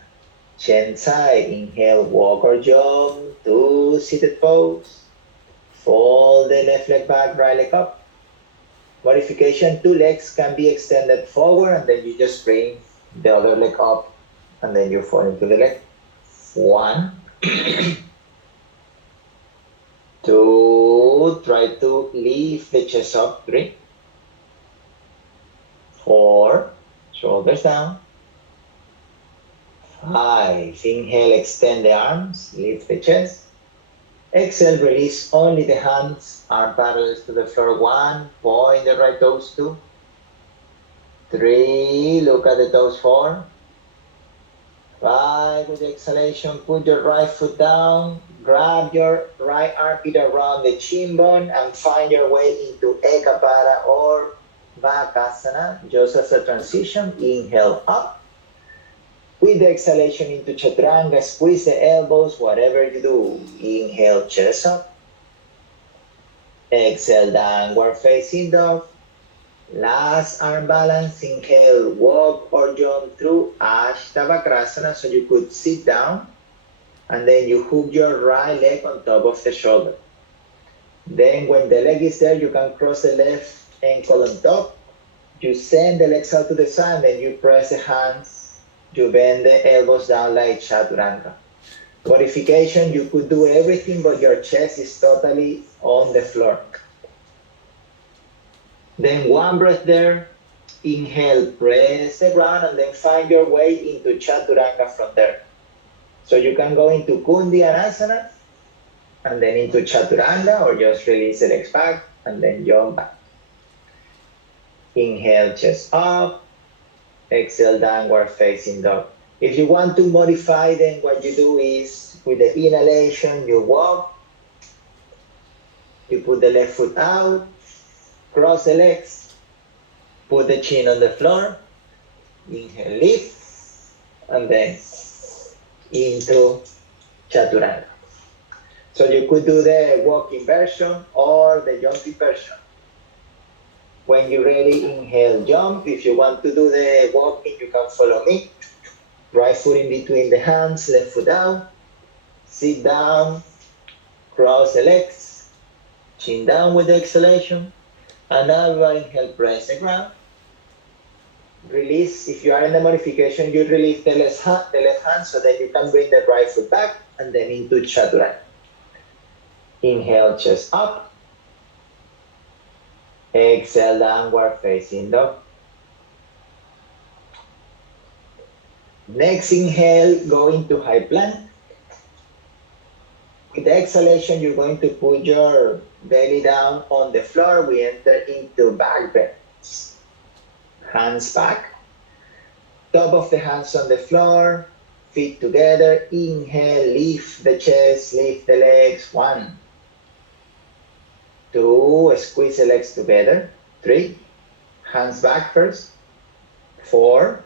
Chin side, inhale, walk or jump to seated pose. Fold the left leg back, right leg up. Modification, 2 legs can be extended forward and then you just bring the other leg up and then you fall into the leg. 1, 2, try to lift the chest up. 3, 4, shoulders down. 5, inhale, extend the arms, lift the chest. Exhale, release only the hands, arm parallels to the floor. 1, point the right toes. 2, 3, look at the toes. 4, 5, with the exhalation, put your right foot down, grab your right armpit around the chin bone and find your way into Ekapara or Bakasana, just as a transition. Inhale up. With the exhalation into Chaturanga, squeeze the elbows, whatever you do. Inhale, chest up. Exhale, downward facing dog. Last arm balance. Inhale, walk or jump through Ashtavakrasana, so you could sit down and then you hook your right leg on top of the shoulder. Then when the leg is there, you can cross the left ankle on top. You send the legs out to the side and you press the hands. You bend the elbows down like Chaturanga. Modification, you could do everything but your chest is totally on the floor. Then 1 breath there. Inhale, press the ground and then find your way into Chaturanga from there. So you can go into Kundyanasana and then into Chaturanga, or just release the legs back and then jump back. Inhale, chest up. Exhale, downward facing dog. If you want to modify, then what you do is, with the inhalation, you walk, you put the left foot out, cross the legs, put the chin on the floor, inhale, lift, and then into Chaturanga. So you could do the walking version or the jumping version. When you're ready, inhale, jump. If you want to do the walking, you can follow me. Right foot in between the hands, left foot out. Sit down, cross the legs, chin down with the exhalation. And now everybody inhale, press the ground. Release. If you are in the modification, you release the left hand so that you can bring the right foot back and then into Chaturanga. Inhale, chest up. Exhale, downward facing dog. Next inhale, go into high plank. With the exhalation, you're going to put your belly down on the floor. We enter into back bend. Hands back. Top of the hands on the floor. Feet together. Inhale, lift the chest, lift the legs. 1, 2, squeeze the legs together. 3, hands back first. 4,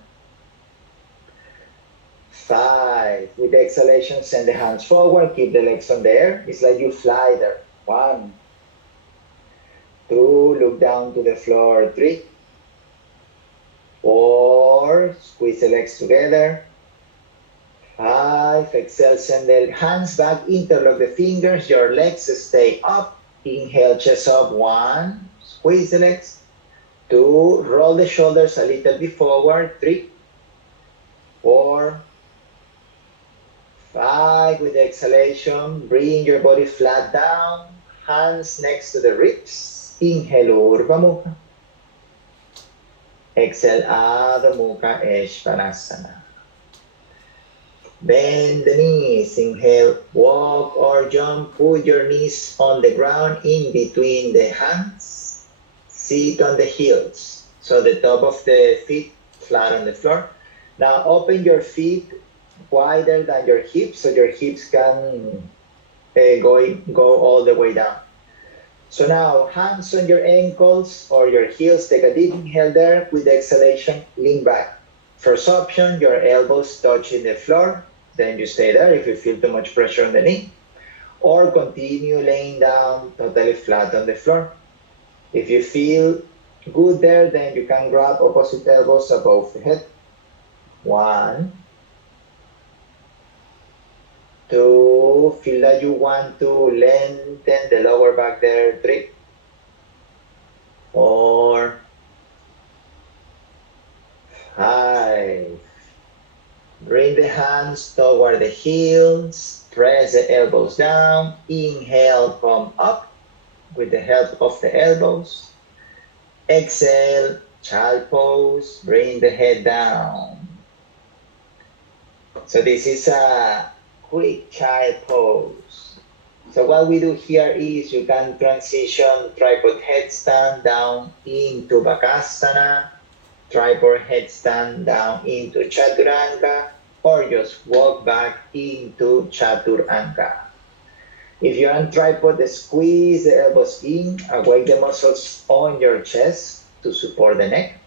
5, with the exhalation, send the hands forward, keep the legs on the air. It's like you fly there. 1, 2, look down to the floor. 3, 4, squeeze the legs together. 5, exhale, send the hands back, interlock the fingers, your legs stay up. Inhale, chest up. 1, squeeze the legs. 2, roll the shoulders a little bit forward. 3, 4, 5. With the exhalation, bring your body flat down, hands next to the ribs. Inhale, Urdhva Mukha. Exhale, Adho Mukha Svanasana. Bend the knees. Inhale, walk or jump. Put your knees on the ground in between the hands. Sit on the heels. So the top of the feet flat on the floor. Now open your feet wider than your hips so your hips can go all the way down. So now hands on your ankles or your heels. Take a deep inhale there. With the exhalation, lean back. First option, your elbows touching the floor. Then you stay there if you feel too much pressure on the knee. Or continue laying down totally flat on the floor. If you feel good there, then you can grab opposite elbows above the head. 1, 2, feel that you want to lengthen the lower back there. 3, 4, 5. Bring the hands toward the heels. Press the elbows down. Inhale, come up with the help of the elbows. Exhale, child pose. Bring the head down. So this is a quick child pose. So what we do here is you can transition tripod headstand down into Bakasana, tripod headstand down into Chaturanga, or just walk back into Chaturanga. If you're on tripod, squeeze the elbows in, awake the muscles on your chest to support the neck.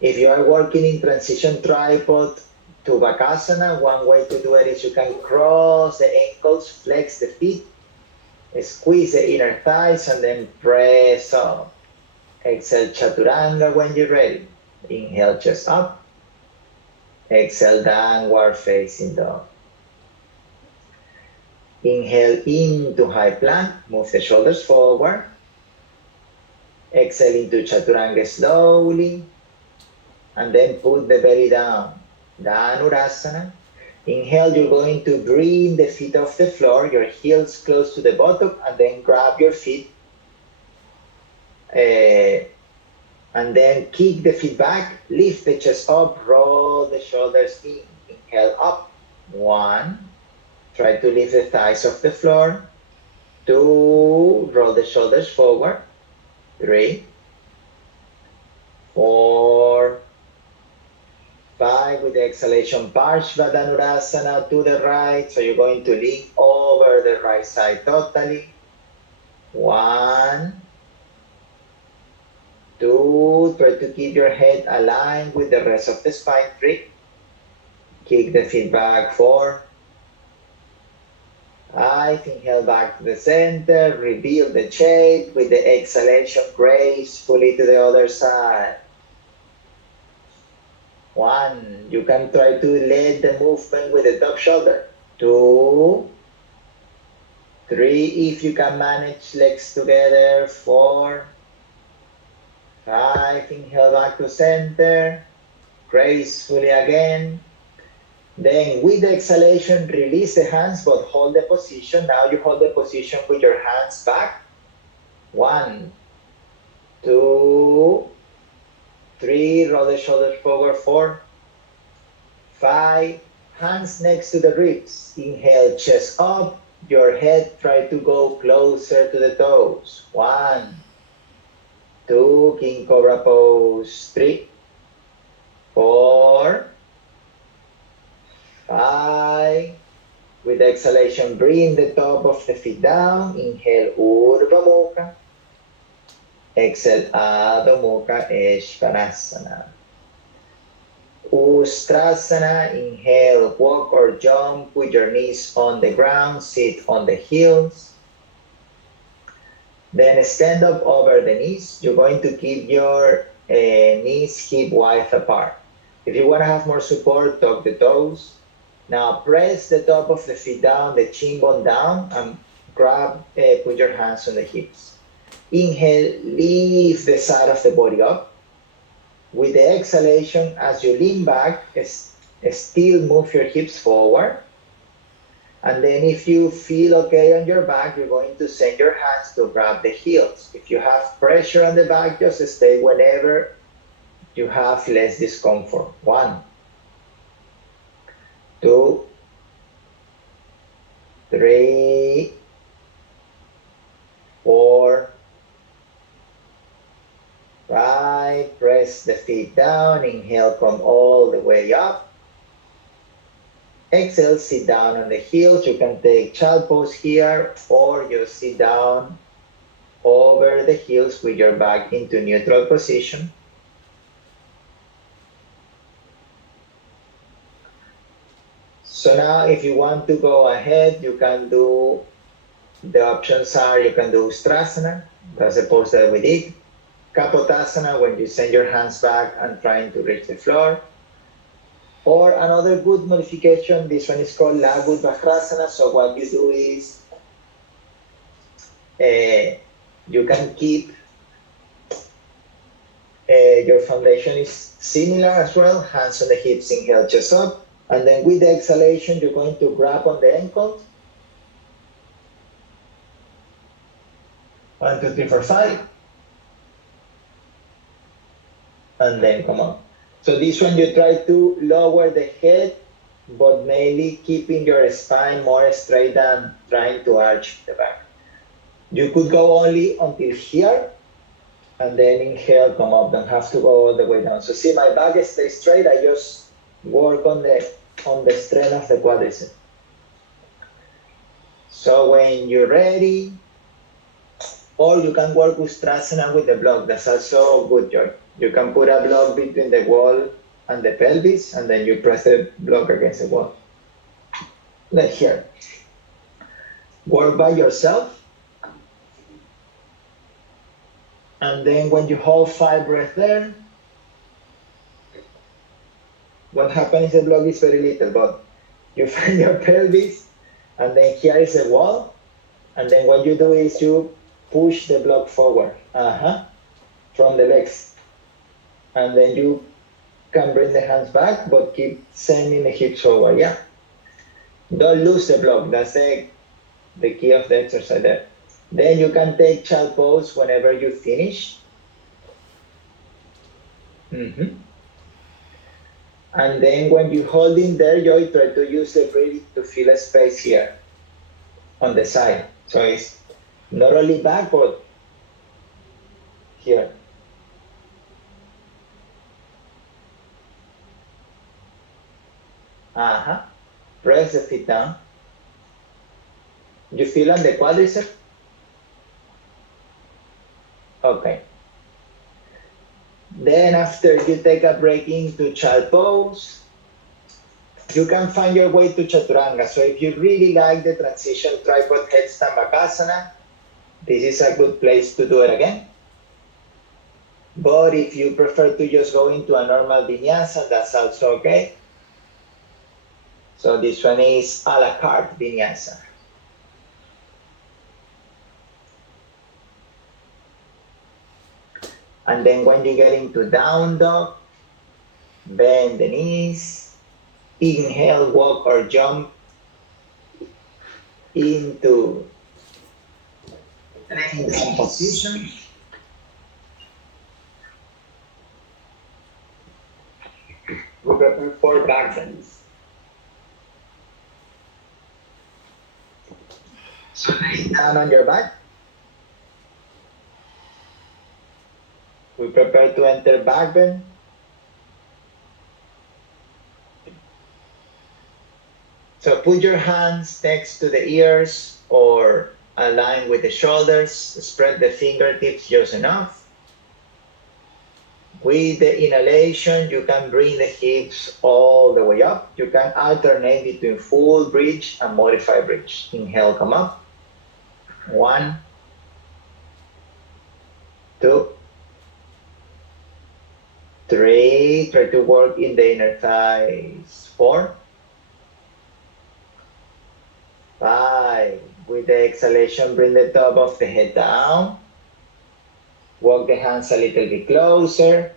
If you are working in transition tripod to Bakasana, one way to do it is you can cross the ankles, flex the feet, squeeze the inner thighs, and then press up. Exhale, Chaturanga when you're ready. Inhale, chest up. Exhale, downward facing dog. Inhale into high plank. Move the shoulders forward. Exhale into Chaturanga slowly. And then put the belly down. Dhanurasana. Inhale, you're going to bring the feet off the floor, your heels close to the bottom, and then grab your feet. And then kick the feet back, lift the chest up, roll the shoulders in. Inhale up. 1. Try to lift the thighs off the floor. 2. Roll the shoulders forward. 3. 4. 5. With the exhalation, Parshva Dhanurasana to the right. So you're going to lean over the right side totally. 1. 2, try to keep your head aligned with the rest of the spine. 3, kick the feet back. 4, 5, inhale back to the center, rebuild the shape with the exhalation gracefully to the other side. 1, you can try to lead the movement with the top shoulder. 2, 3, if you can manage legs together. 4, 5, inhale back to center, gracefully again. Then with the exhalation, release the hands, but hold the position. Now you hold the position with your hands back. 1, 2, 3, roll the shoulders forward. 4, 5, hands next to the ribs. Inhale, chest up, your head try to go closer to the toes. 1, 2, King Cobra pose. 3, 4, 5. With exhalation, bring the top of the feet down. Inhale, Urdhva Mukha. Exhale, Adho Mukha Svanasana. Ustrasana, inhale, walk or jump with your knees on the ground, sit on the heels. Then stand up over the knees. You're going to keep your knees hip width apart. If you want to have more support, tuck the toes. Now press the top of the feet down, the chin bone down, and put your hands on the hips. Inhale, lift the side of the body up. With the exhalation, as you lean back, Still move your hips forward. And then if you feel okay on your back, you're going to send your hands to grab the heels. If you have pressure on the back, just stay whenever you have less discomfort. 1, 2, 3, 4, 5. Press the feet down. Inhale, come all the way up. Exhale, sit down on the heels. You can take child pose here, or just sit down over the heels with your back into neutral position. So now if you want to go ahead, you can do, the options are, you can do Ustrasana, that's the pose that we did. Kapotasana, when you send your hands back and trying to reach the floor. Or another good modification, this one is called Lagud Vajrasana. So what you do is, you can keep, your foundation is similar as well, hands on the hips, inhale, chest up. And then with the exhalation, you're going to grab on the ankles. 1, 2, 3, 4, 5. And then come on. So this one, you try to lower the head, but mainly keeping your spine more straight than trying to arch the back. You could go only until here, and then inhale, come up. Don't have to go all the way down. So see, my back stays straight. I just work on the strength of the quadricep. So when you're ready, or you can work Ustrasana with the block. That's also good, Joy. You can put a block between the wall and the pelvis, and then you press the block against the wall. Like here. Work by yourself. And then when you hold 5 breaths there, what happens is the block is very little, but you find your pelvis, and then here is a wall, and then what you do is you push the block forward, from the legs, and then you can bring the hands back, but keep sending the hips forward, yeah? Don't lose the block, that's the key of the exercise there. Then you can take child pose whenever you finish. And then when you hold in there, Joy, try to use the breathing to fill a space here on the side. So it's not only back, but here. Press the feet down. You feel on the quadricep? Okay. Then after you take a break into child pose, you can find your way to Chaturanga. So if you really like the transition tripod headstand Bakasana, this is a good place to do it again. But if you prefer to just go into a normal vinyasa, that's also okay. So this one is a la carte vinyasa. And then when you get into down dog, bend the knees, inhale, walk or jump into laying down position. We prepare for back bends. So lay down on your back. We prepare to enter back bend. So put your hands next to the ears or align with the shoulders. Spread the fingertips just enough. With the inhalation, you can bring the hips all the way up. You can alternate between full bridge and modified bridge. Inhale, come up. 1, 2, 3. Try to work in the inner thighs. 4, 5. With the exhalation, bring the top of the head down. Walk the hands a little bit closer.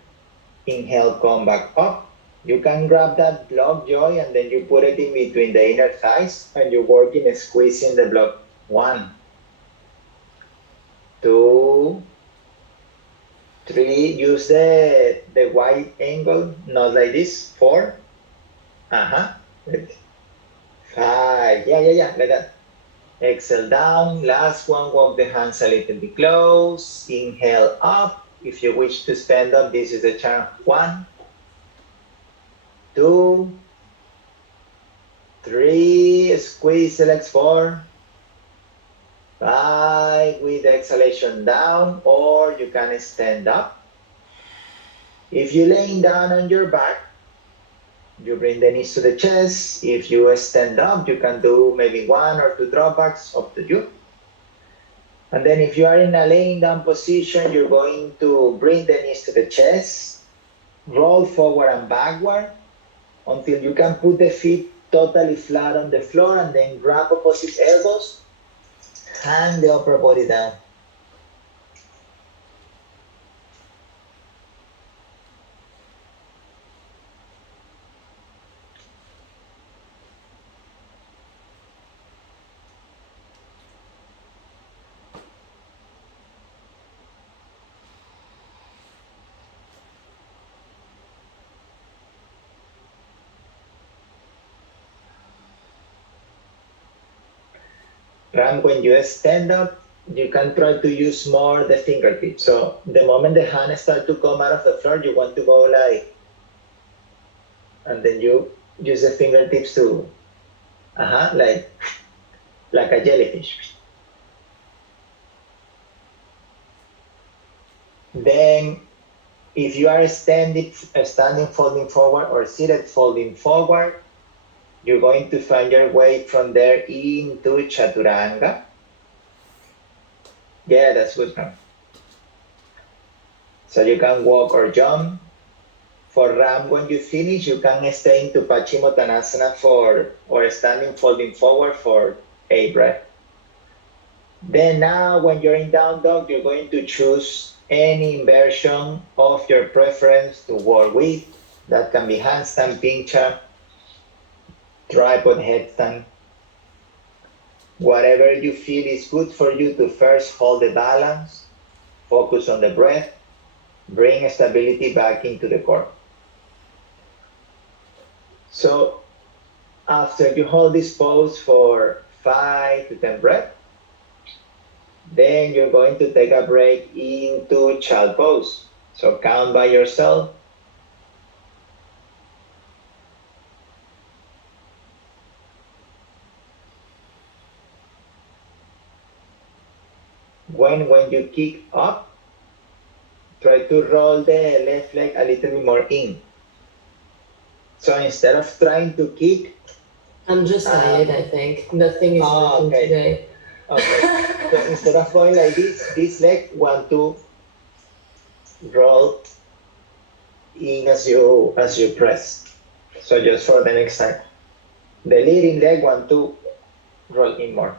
Inhale, come back up. You can grab that block, Joy, and then you put it in between the inner thighs, and you're working squeezing the block. 1, 2, 3. Use the wide angle, not like this. 4. Uh-huh. 5. Yeah, like that. Exhale down. Last one, walk the hands a little bit close. Inhale up. If you wish to stand up, this is the chance. 1, 2, 3. Squeeze the legs. 4, 5. With exhalation down, or you can stand up. If you're laying down on your back, you bring the knees to the chest. If you stand up, you can do maybe 1 or 2 dropbacks, up to you. And then if you are in a laying down position, you're going to bring the knees to the chest, roll forward and backward until you can put the feet totally flat on the floor, and then grab opposite elbows, hang the upper body down. Ram, when you stand up, you can try to use more the fingertips. So the moment the hands start to come out of the floor, you want to go like, and then you use the fingertips to, like a jellyfish. Then if you are standing folding forward, or seated folding forward, you're going to find your way from there into Chaturanga. Yeah, that's good, Ram. So you can walk or jump. For Ram, when you finish, you can stay into Paschimottanasana or standing folding forward for 8 breaths. Then now, when you're in down dog, you're going to choose any inversion of your preference to work with. That can be handstand, pincha, tripod headstand. Whatever you feel is good for you to first hold the balance, focus on the breath, bring stability back into the core. So after you hold this pose for 5 to 10 breaths, then you're going to take a break into child pose. So count by yourself. When you kick up, try to roll the left leg a little bit more in. So instead of trying to kick, I'm just tired, I think. Nothing is working today. Okay. So instead of going like this leg want to roll in as you press. So just for the next time, the leading leg want to roll in more.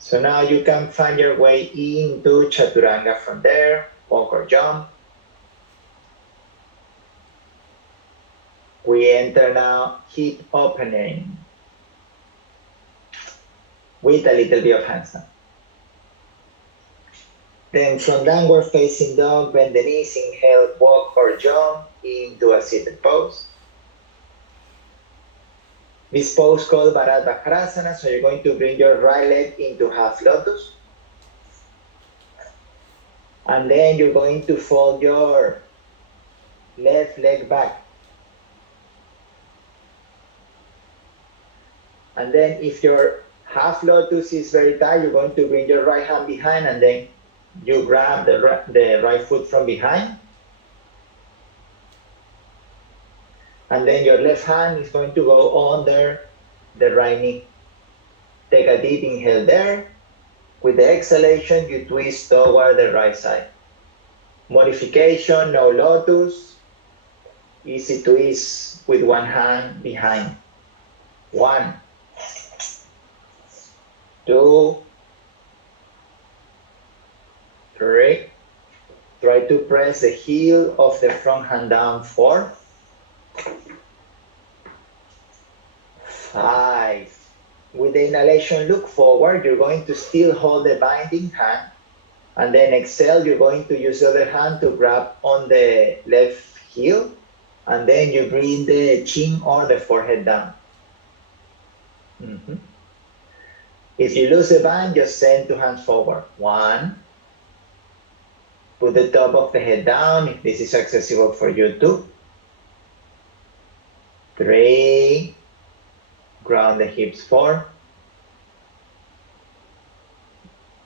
So now you can find your way into Chaturanga from there, walk or jump. We enter now hip opening with a little bit of handstand. Then from downward facing dog, bend the knees, inhale, walk or jump into a seated pose. This pose called Bharadvajrasana, so you're going to bring your right leg into half lotus. And then you're going to fold your left leg back. And then if your half lotus is very tight, you're going to bring your right hand behind, and then you grab the right foot from behind. And then your left hand is going to go under the right knee. Take a deep inhale there. With the exhalation, you twist toward the right side. Modification, no lotus. Easy twist with one hand behind. 1, 2, 3. Try to press the heel of the front hand down. 4, 5. With the inhalation, look forward. You're going to still hold the binding hand. And then exhale, you're going to use the other hand to grab on the left heel. And then you bring the chin or the forehead down. If you lose the bind, just send 2 hands forward. 1. Put the top of the head down if this is accessible for you. 2. 3. Ground the hips. 4.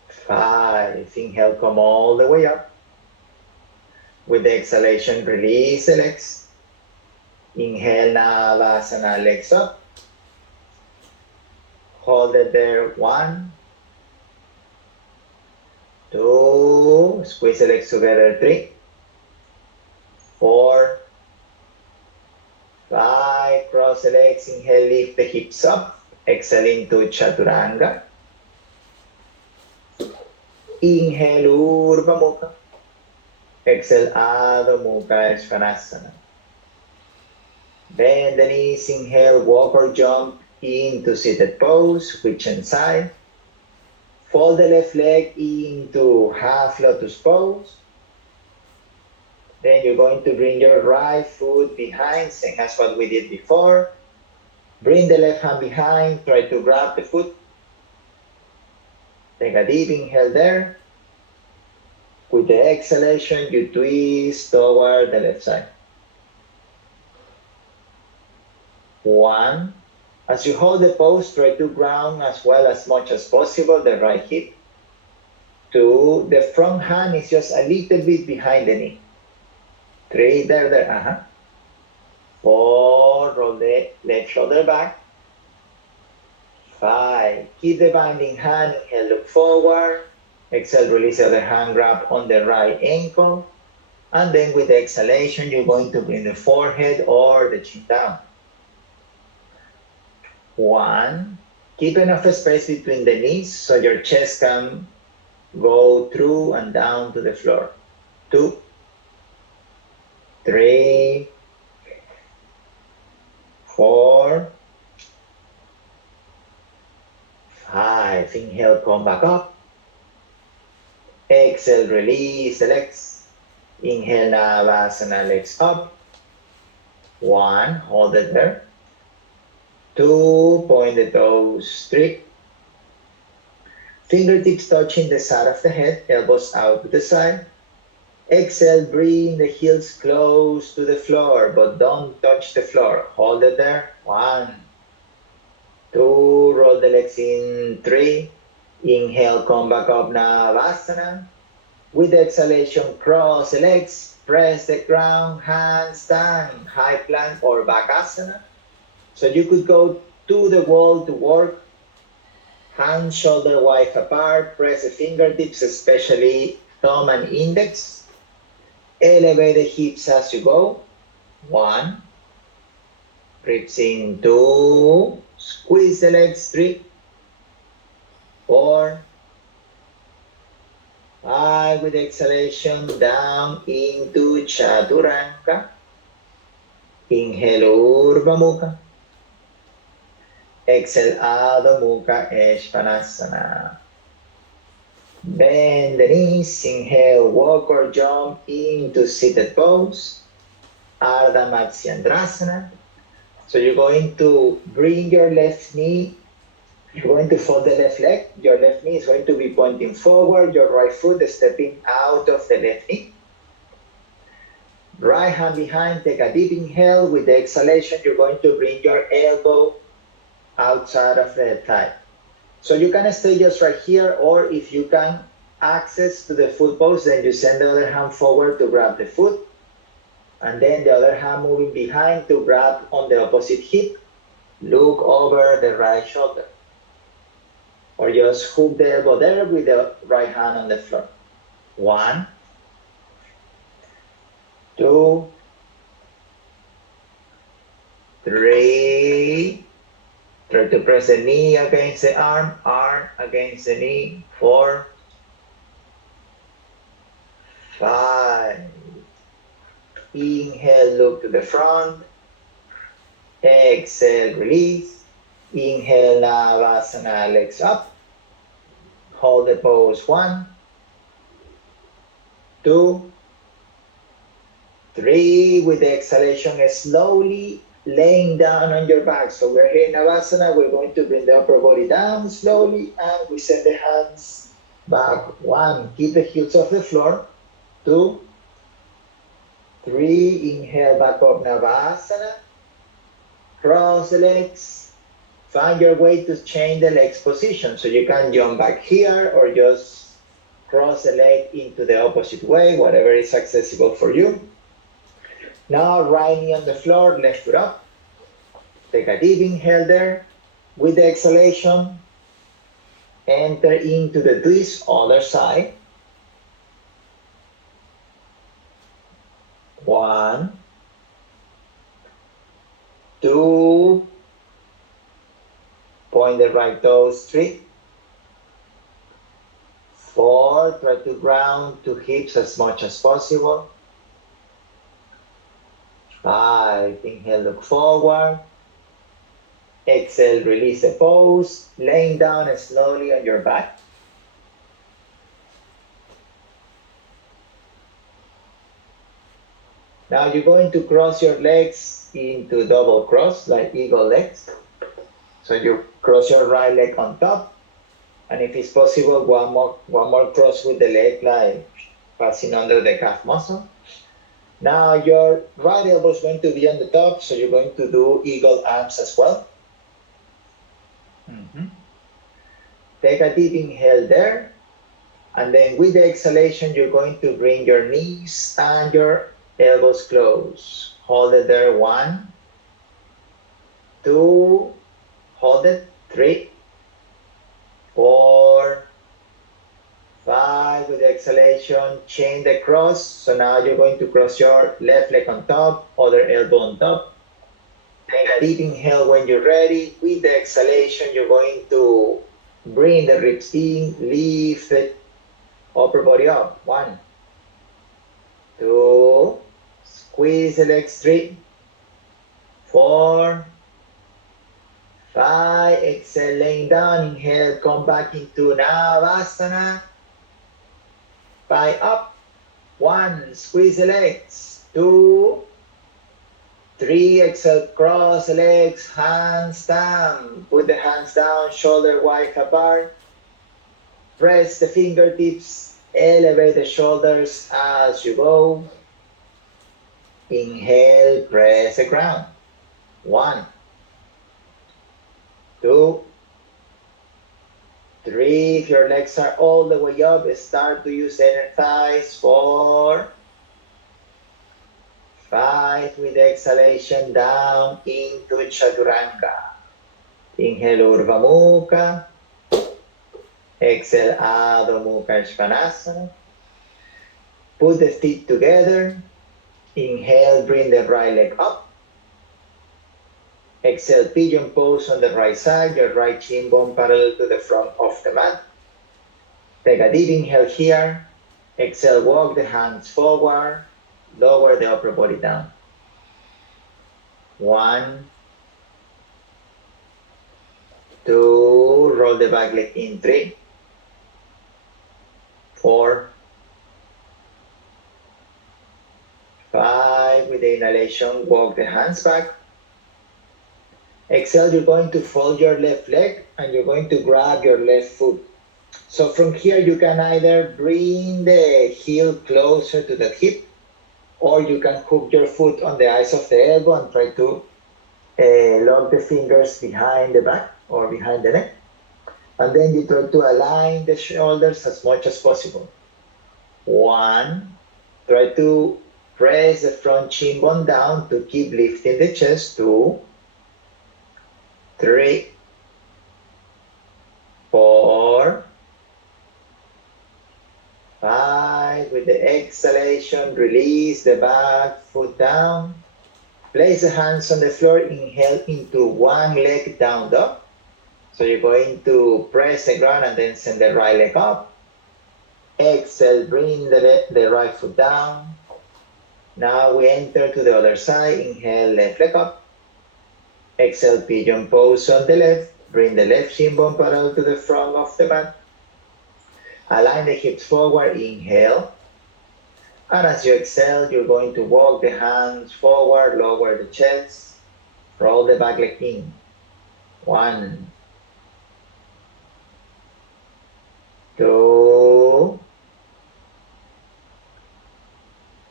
5. Inhale, come all the way up. With the exhalation, release the legs. Inhale, Navasana, legs up. Hold it there. 1, 2. Squeeze the legs together. 3, 4, 5. Cross the legs. Inhale, lift the hips up. Exhale into Chaturanga. Inhale, Urdhva Mukha. Exhale, Adho Mukha, Svanasana. Bend the knees. Inhale, walk or jump into seated pose, switch and side. Fold the left leg into half lotus pose. Then you're going to bring your right foot behind, same as what we did before. Bring the left hand behind, try to grab the foot. Take a deep inhale there. With the exhalation, you twist toward the left side. 1. As you hold the pose, try to ground as well as much as possible the right hip. 2. The front hand is just a little bit behind the knee. 3. There. 4. Roll the left shoulder back. 5. Keep the binding hand. Inhale, look forward. Exhale, release the other hand, grab on the right ankle. And then with the exhalation, you're going to bring the forehead or the chin down. 1. Keep enough space between the knees so your chest can go through and down to the floor. 2, 3, 4, 5. Inhale, come back up. Exhale, release the legs. Inhale, Navasana, legs up. 1, hold it there. 2, point the toes. 3. Fingertips touching the side of the head, elbows out to the side. Exhale, bring the heels close to the floor, but don't touch the floor. Hold it there. 1, 2, roll the legs in. 3. Inhale, come back up, Navasana. With the exhalation, cross the legs, press the ground, handstand, high plank or Bakasana. So you could go to the wall to work, hands shoulder wide apart, press the fingertips, especially thumb and index. Elevate the hips as you go. 1, ribs in. 2, squeeze the legs. 3, 4, 5, with exhalation, down into Chaturanga. Inhale, Urdhva Mukha. Exhale, Adho Mukha, Svanasana. Bend the knees. Inhale, walk or jump into seated pose. Ardha Matsyendrasana. So you're going to bring your left knee. You're going to fold the left leg. Your left knee is going to be pointing forward. Your right foot is stepping out of the left knee. Right hand behind. Take a deep inhale. With the exhalation, you're going to bring your elbow outside of the thigh. So you can stay just right here, or if you can access to the foot pose, then you send the other hand forward to grab the foot. And then the other hand moving behind to grab on the opposite hip. Look over the right shoulder. Or just hook the elbow there with the right hand on the floor. 1, 2, 3. Try to press the knee against the arm against the knee. 4, 5. Inhale, look to the front. Exhale, release. Inhale, Navasana, legs up. Hold the pose. 1, 2, 3. With the exhalation, slowly laying down on your back. So we're here in Navasana. We're going to bring the upper body down slowly, and we send the hands back. 1, keep the heels off the floor. 2, 3. Inhale, back up, Navasana. Cross the legs. Find your way to change the legs position. So you can jump back here or just cross the leg into the opposite way, whatever is accessible for you. Now, right knee on the floor, left foot up. Take a deep inhale there. With the exhalation, enter into the twist, other side. 1, 2. Point the right toes straight. 4, try to ground to hips as much as possible. 5, inhale, look forward. Exhale, release the pose, laying down slowly on your back. Now you're going to cross your legs into double cross, like eagle legs. So you cross your right leg on top, and if it's possible, one more cross with the leg, like passing under the calf muscle. Now your right elbow is going to be on the top, so you're going to do eagle arms as well. Take a deep inhale there, and then with the exhalation, you're going to bring your knees and your elbows close. Hold it there. 1, 2, hold it. 3, 4, 5. With the exhalation, chain the cross. So now you're going to cross your left leg on top, other elbow on top. Take a deep inhale when you're ready. With the exhalation, you're going to bring the ribs in, lift the upper body up. 1, 2, squeeze the legs. 3, 4, 5. Exhale, laying down. Inhale, come back into Navasana. 5, up. 1, squeeze the legs. 2, 3, exhale, cross the legs, hands down. Put the hands down, shoulder wide apart. Press the fingertips, elevate the shoulders as you go. Inhale, press the ground. 1, 2, 3. If your legs are all the way up, start to use inner thighs. 4, 5. With exhalation, down into Chaturanga. Inhale, Urdhva Mukha. Exhale, Adho Mukha Svanasana. Put the feet together. Inhale, bring the right leg up. Exhale, pigeon pose on the right side, your right shin bone parallel to the front of the mat. Take a deep inhale here. Exhale, walk the hands forward. Lower the upper body down. 1, 2, roll the back leg in. 3, 4, 5. With the inhalation, walk the hands back. Exhale, you're going to fold your left leg and you're going to grab your left foot. So from here, you can either bring the heel closer to the hip, or you can hook your foot on the eyes of the elbow and try to lock the fingers behind the back or behind the neck. And then you try to align the shoulders as much as possible. 1, try to Press the front shin bone down to keep lifting the chest. 2, 3, 4, 5. With the exhalation, release the back foot down. Place the hands on the floor. Inhale into one leg down dog. So you're going to press the ground and then send the right leg up. Exhale, bring the right foot down. Now we enter to the other side. Inhale, left leg up. Exhale, pigeon pose on the left. Bring the left shin bone parallel to the front of the back. Align the hips forward. Inhale. And as you exhale, you're going to walk the hands forward, lower the chest, roll the back leg in. 1, 2,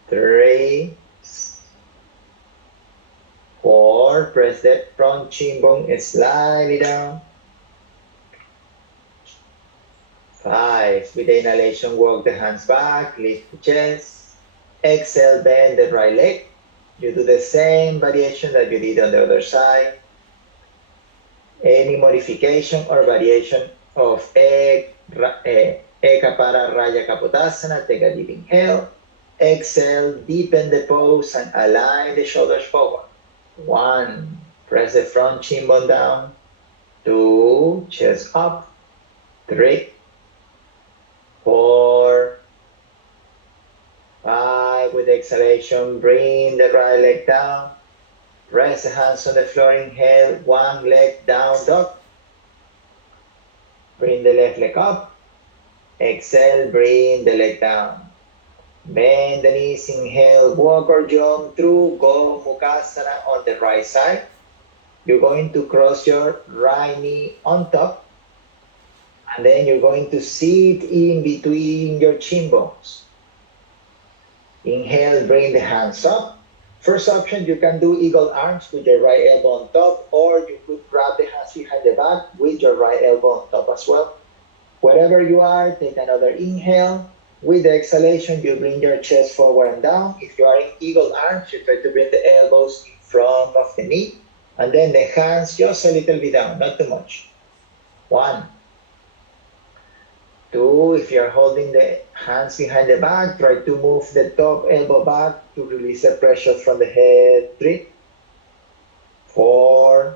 3, 4. Press that front shin bone slightly down. 5. With the inhalation, walk the hands back, lift the chest. Exhale, bend the right leg. You do the same variation that you did on the other side. Any modification or variation of Eka para Raya Kapotasana, take a deep inhale. Exhale, deepen the pose and align the shoulders forward. 1, press the front shin bone down. 2, chest up. 3, 4, 5. With exhalation, bring the right leg down. Press the hands on the floor. Inhale, one leg down dog. Bring the left leg up. Exhale, bring the leg down. Bend the knees. Inhale, walk or jump through Go Mukhasana on the right side. You're going to cross your right knee on top. And then you're going to sit in between your chin bones. Inhale, bring the hands up. First option, you can do eagle arms with your right elbow on top, or you could grab the hands behind the back with your right elbow on top as well. Wherever you are, take another inhale. With the exhalation, you bring your chest forward and down. If you are in eagle arms, you try to bring the elbows in front of the knee, and then the hands just a little bit down, not too much. 1, 2, if you're holding the hands behind the back, try to move the top elbow back to release the pressure from the head. 3, 4,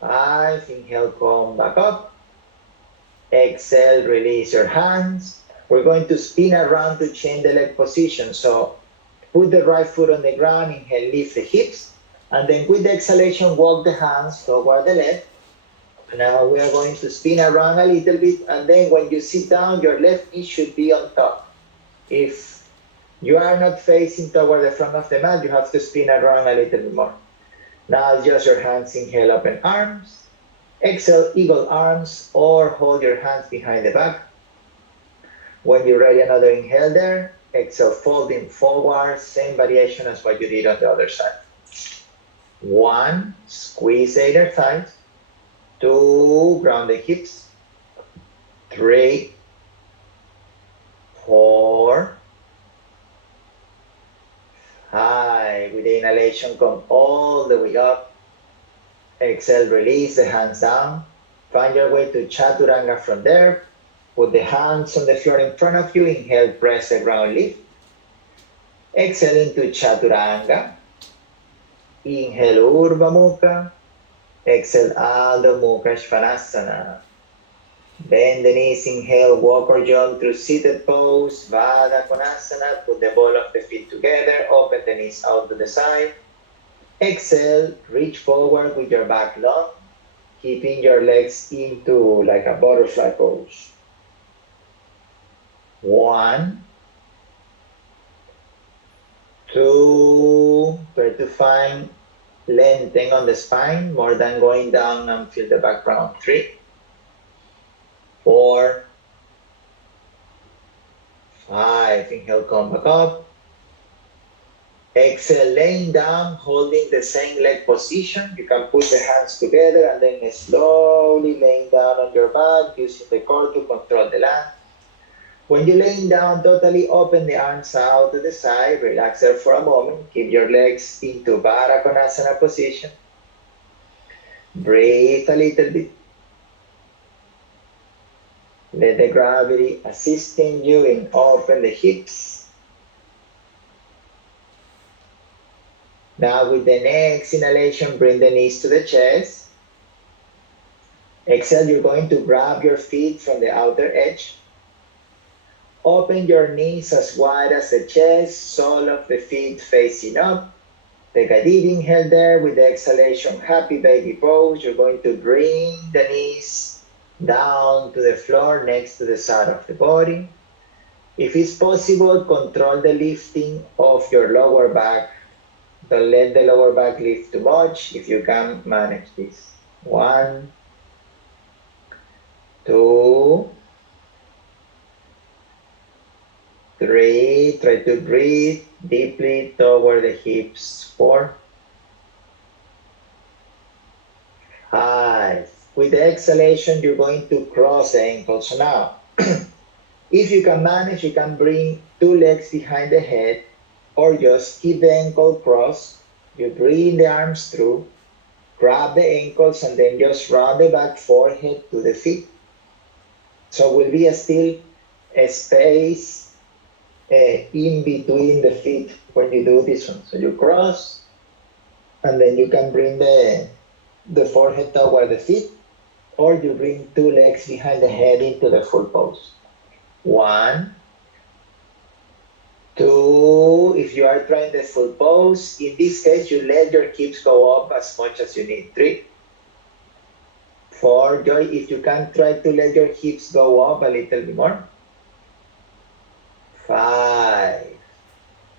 5, inhale, come back up. Exhale, release your hands. We're going to spin around to change the leg position. So put the right foot on the ground, inhale, lift the hips, and then with the exhalation, walk the hands toward the left. Now we are going to spin around a little bit, and then when you sit down, your left knee should be on top. If you are not facing toward the front of the mat, you have to spin around a little bit more. Now adjust your hands, inhale, open arms. Exhale, eagle arms, or hold your hands behind the back. When you're ready, another inhale there. Exhale, folding forward, same variation as what you did on the other side. 1, squeeze the inner thighs. 2, ground the hips. 3, 4, 5. With the inhalation, come all the way up. Exhale, release the hands down. Find your way to Chaturanga from there. Put the hands on the floor in front of you. Inhale, press the ground, lift. Exhale into Chaturanga. Inhale, Urdhva Mukha. Exhale, Adho Mukha Svanasana. Bend the knees, inhale, walk or jump through seated pose, Vada Konasana. Put the ball of the feet together, open the knees out to the side. Exhale, reach forward with your back long, keeping your legs into like a butterfly pose. 1, 2, try to find lengthening on the spine, more than going down and feel the back round. 3, 4, 5, inhale, come back up. Exhale, laying down, holding the same leg position. You can put the hands together and then slowly laying down on your back, using the core to control the land. When you're laying down, totally open the arms out to the side, relax there for a moment, keep your legs into Baddha Konasana position. Breathe a little bit. Let the gravity assisting you in open the hips. Now with the next inhalation, bring the knees to the chest. Exhale, you're going to grab your feet from the outer edge. Open your knees as wide as the chest, sole of the feet facing up. Take a deep inhale there with the exhalation, happy baby pose. You're going to bring the knees down to the floor next to the side of the body. If it's possible, control the lifting of your lower back. Don't let the lower back lift too much if you can manage this. 1, 2, 3. Try to breathe deeply toward the hips. 4, 5. With the exhalation, you're going to cross the ankles. So now, if you can manage, you can bring 2 legs behind the head or just keep the ankle crossed. You bring the arms through, grab the ankles, and then just round the back forehead to the feet. So will be still a space in between the feet when you do this one. So you cross, and then you can bring the forehead toward the feet, or you bring 2 legs behind the head into the full pose. 1, 2, if you are trying the full pose, in this case, you let your hips go up as much as you need. 3, 4, Joy, if you can try to let your hips go up a little bit more. 5,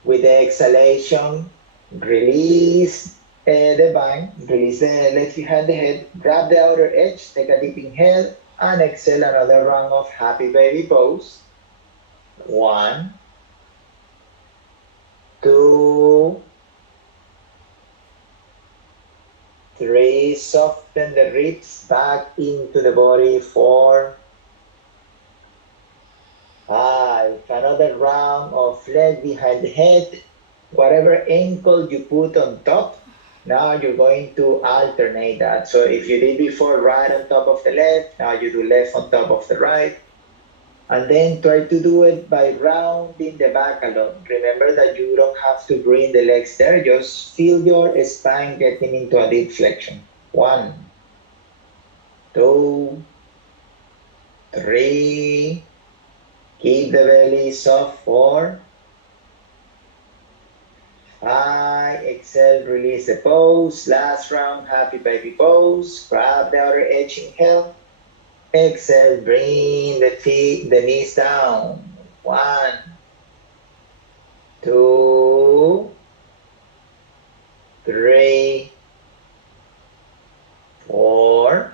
with the exhalation, release the bind, release the legs behind the head, grab the outer edge, take a deep inhale, and exhale another round of happy baby pose. 1, 2, 3, soften the ribs back into the body. 4, 5, another round of leg behind the head. Whatever ankle you put on top, now you're going to alternate that. So if you did before right on top of the left, now you do left on top of the right. And then try to do it by rounding the back alone. Remember that you don't have to bring the legs there, just feel your spine getting into a deep flexion. 1, 2, 3, keep the belly soft. 4, 5, exhale, release the pose. Last round, happy baby pose. Grab the outer edge, inhale. Exhale, bring the knees down. 1, 2, 3, 4,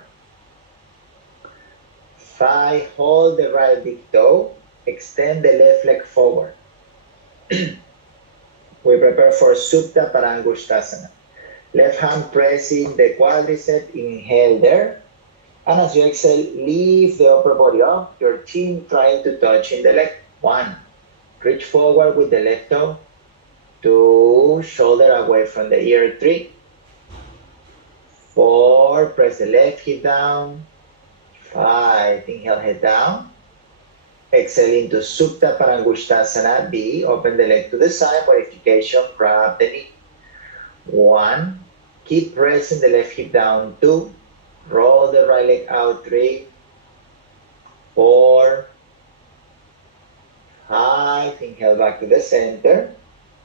5. Hold the right big toe. Extend the left leg forward. We prepare for Supta Parangustasana. Left hand pressing the quadricep. Inhale there. And as you exhale, lift the upper body up, your chin trying to touch in the leg. 1, reach forward with the left toe. 2, shoulder away from the ear. 3, 4, press the left hip down. 5, inhale, head down. Exhale into Supta Parangustasana B. Open the leg to the side. Modification, grab the knee. 1, keep pressing the left hip down. 2, roll the right leg out. 3, 4, 5. Inhale back to the center.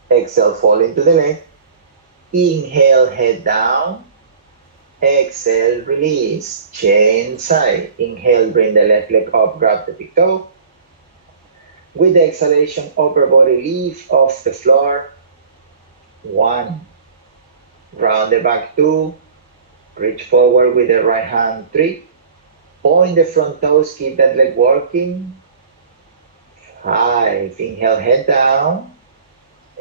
Exhale, fall into the leg. Inhale, head down. Exhale, release. Chain side. Inhale, bring the left leg up, grab the big toe. With the exhalation, upper body lift off the floor. 1, round the back. 2, reach forward with the right hand. 3, point the front toes, keep that leg working. 5, inhale, head down.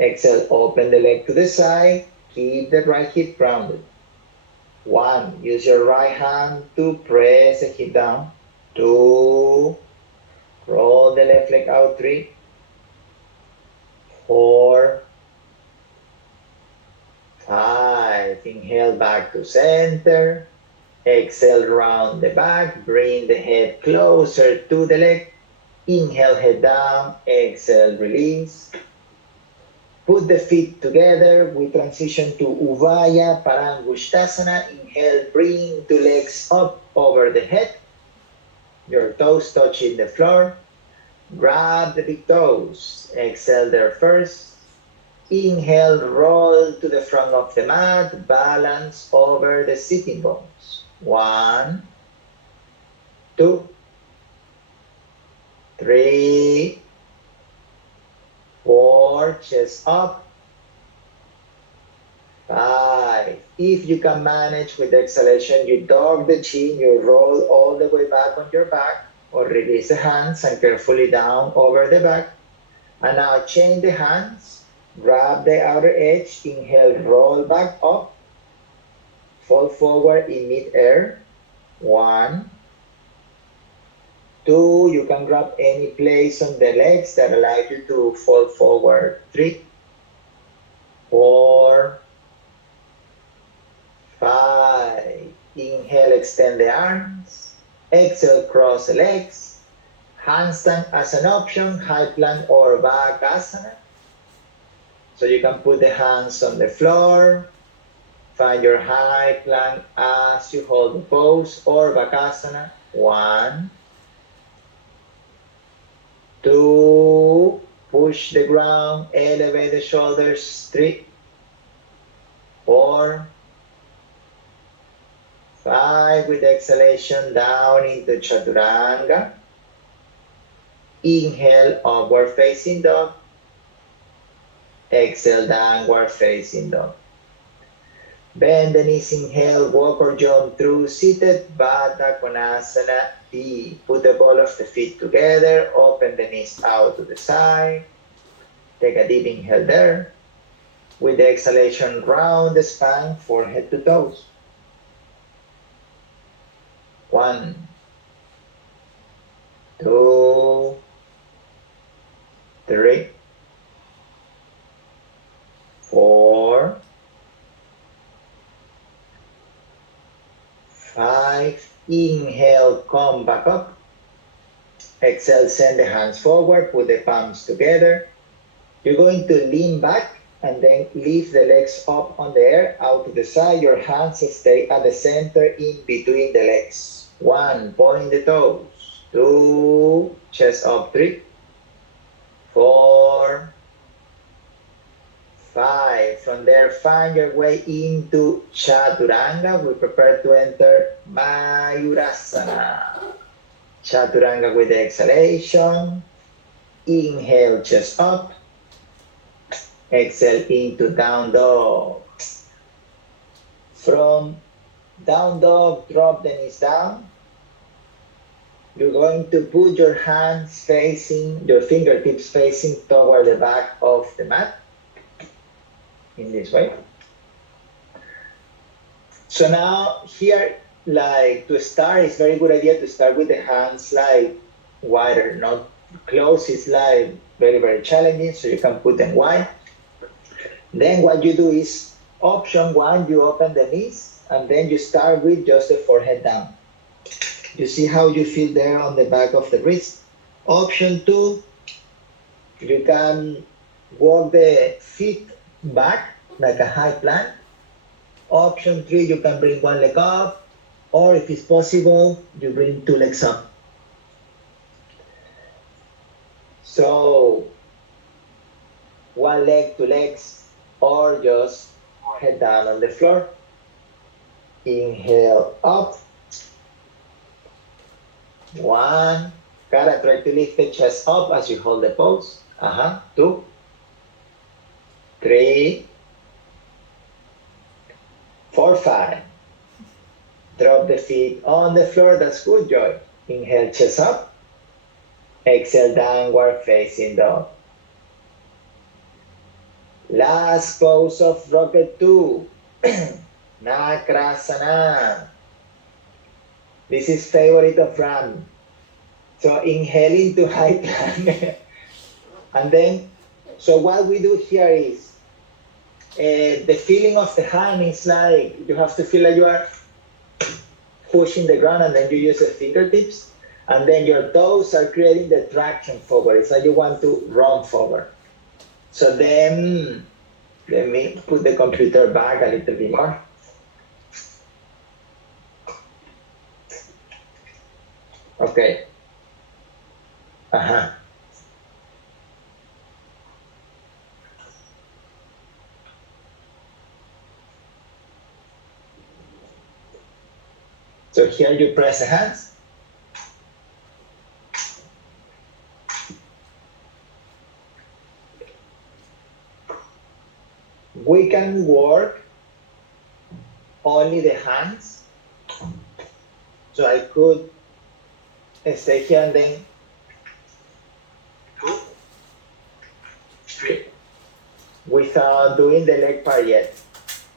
Exhale, open the leg to the side, keep the right hip grounded. 1, use your right hand to press the hip down. 2, Roll the left leg out, 3, 4, 5. Inhale back to center. Exhale, round the back. Bring the head closer to the leg. Inhale, head down. Exhale, release. Put the feet together. We transition to Uvaya Parangusthasana. Inhale, bring the legs up over the head. Your toes touching the floor. Grab the big toes. Exhale there first. Inhale, roll to the front of the mat. Balance over the sitting bones. 1, 2, 3, 4. Chest up. 5. If you can manage with the exhalation, you dog the chin, you roll all the way back on your back, or release the hands and carefully down over the back. And now chain the hands, grab the outer edge, inhale, roll back up, fall forward in mid-air. 1, 2, you can grab any place on the legs that allow you to fall forward. 3, 4, 5. Inhale, extend the arms. Exhale, cross the legs. Handstand as an option, high plank or back asana. So you can put the hands on the floor. Find your high plank as you hold the pose, or bakasana. 1, 2, push the ground, elevate the shoulders. 3, 4, 5. With exhalation, down into chaturanga. Inhale, upward facing dog. Exhale, downward facing dog. Bend the knees, inhale, walk or jump through seated Baddha Konasana D. Put the ball of the feet together, open the knees out to the side. Take a deep inhale there. With the exhalation, round the spine, forehead to toes. 1, 2, 3, 4, 5. Inhale, come back up. Exhale, send the hands forward, put the palms together. You're going to lean back and then lift the legs up on the air, out to the side. Your hands stay at the center in between the legs. 1, point the toes. 2, chest up. 3, 4, 5. From there, find your way into Chaturanga. We prepare to enter Mayurasana. Chaturanga with the exhalation. Inhale, chest up. Exhale into down dog. From down dog, drop the knees down. You're going to put your hands facing, your fingertips facing toward the back of the mat. In this way. So now here, like to start, it's very good idea to start with the hands like wider, not close. It's like very, very challenging, so you can put them wide. Then what you do is option 1, you open the knees, and then you start with just the forehead down. You see how you feel there on the back of the wrist. Option 2, you can walk the feet back like a high plank. Option 3, you can bring one leg up, or if it's possible, you bring 2 legs up. So 1 leg, 2 legs, or just head down on the floor. Inhale up. 1. Gotta try to lift the chest up as you hold the pose. 2, 3, 4, 5. Drop the feet on the floor. That's good, Joy. Inhale, chest up. Exhale, downward facing dog. Last pose of rocket 2. Nakrasana. This is favorite of Ram. So inhale into high plank. And then, so what we do here is, the feeling of the hand is like, you have to feel like you are pushing the ground, and then you use the fingertips. And then your toes are creating the traction forward. It's like you want to run forward. So then, let me put the computer back a little bit more. Okay. Uh-huh. So here you press the hands. We can work only the hands. So I could stay here and then 2, 3, without doing the leg part yet.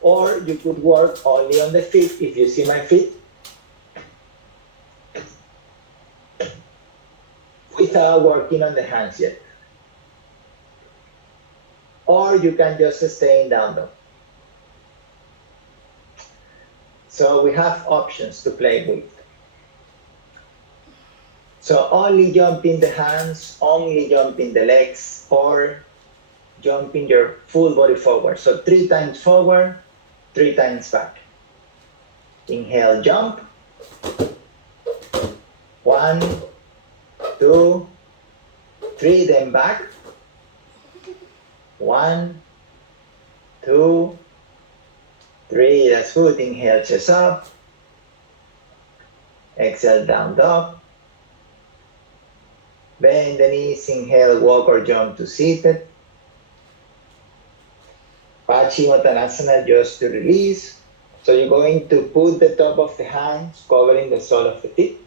Or you could work only on the feet, if you see my feet, without working on the hands yet. Or you can just stay in down dog. So we have options to play with. So only jumping the hands, only jumping the legs, or jumping your full body forward. So 3 times forward, 3 times back. Inhale, jump. 1, 2, 3, then back. 1, 2, 3, that's good. Inhale, chest up. Exhale, down dog. Bend the knees, inhale, walk or jump to seated. Paschimottanasana, just to release. So you're going to put the top of the hands covering the sole of the feet.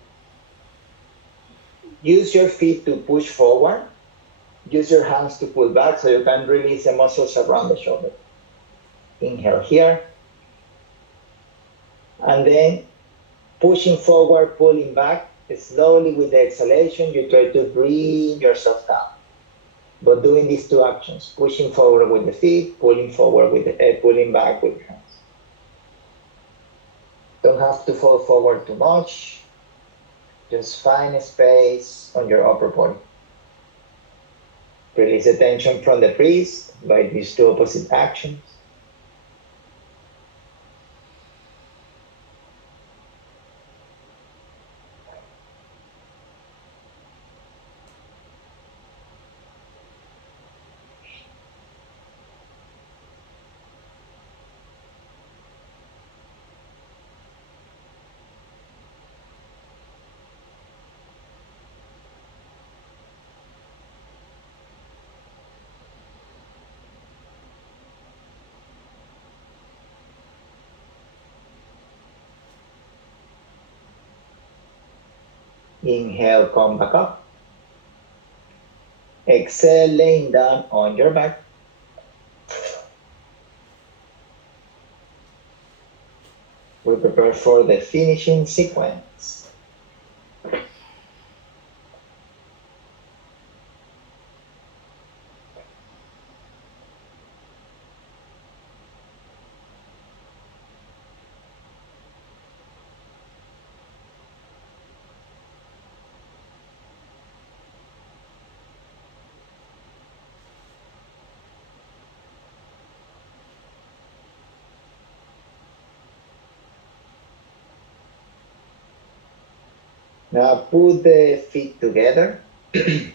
Use your feet to push forward. Use your hands to pull back so you can release the muscles around the shoulder. Inhale here. And then pushing forward, pulling back. Slowly with the exhalation, you try to bring yourself down. But doing these 2 actions, pushing forward with the feet, pulling forward with the pulling back with the hands. Don't have to fall forward too much. Just find a space on your upper body. Release the tension from the wrist by these 2 opposite actions. Inhale, come back up. Exhale, laying down on your back. We prepare for the finishing sequence. Now put the feet together. If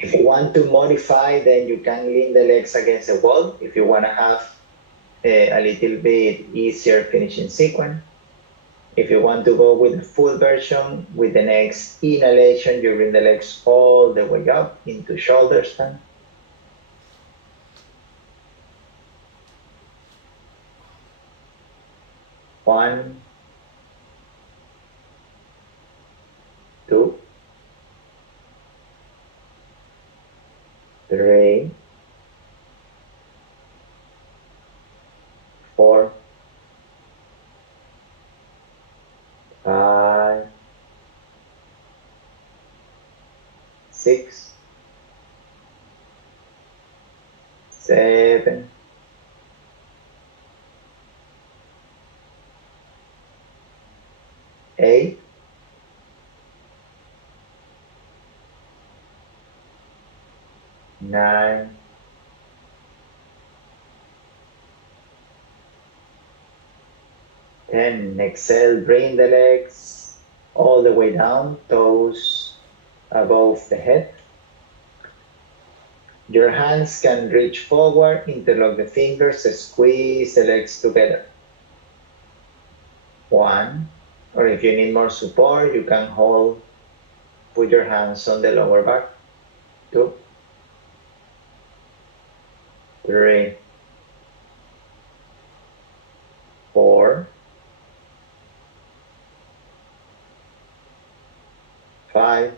you want to modify, then you can lean the legs against the wall if you want to have a little bit easier finishing sequence. If you want to go with the full version, with the next inhalation, you bring the legs all the way up into shoulder stand. One, 2, 3, 4, 5, 6, 7, 8, 9, 10. Exhale, bring the legs all the way down, toes above the head. Your hands can reach forward, interlock the fingers, squeeze the legs together. 1, or if you need more support, you can put your hands on the lower back. 2, 3, 4, 5,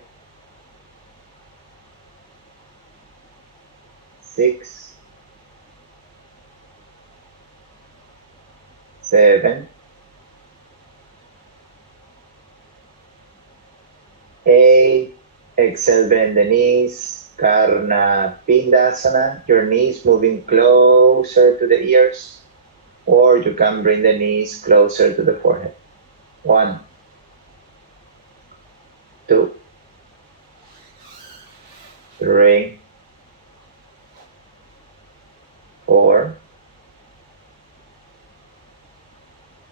6, 7, 8. Exhale, bend the knees. Karna Pindasana. Your knees moving closer to the ears, or you can bring the knees closer to the forehead. 1, 2, 3, 4,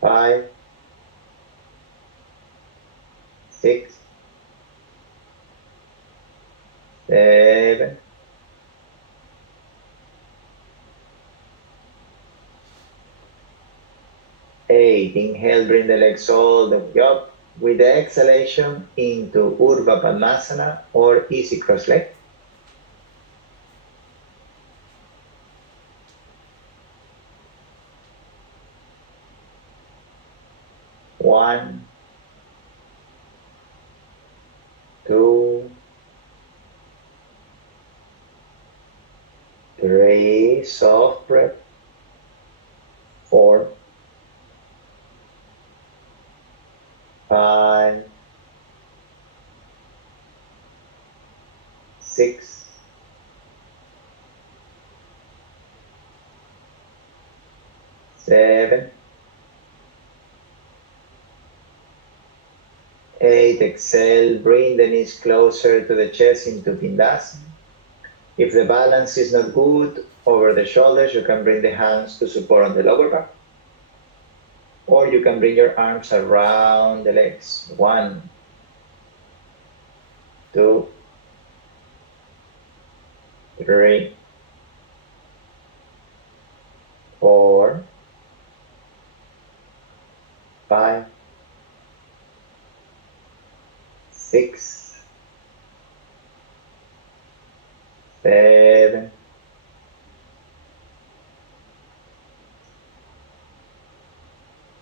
5, 6, 7, 8. Inhale, bring the legs all the way up. With the exhalation into Urdhva Padmasana or easy cross leg. 1, 2, 3, soft breath. 4, 5, 6, 7, 8. Exhale, bring the knees closer to the chest into Pindasana. If the balance is not good over the shoulders, you can bring the hands to support on the lower back. Or you can bring your arms around the legs. 1, 2, 3, 4, 5, 6, 7,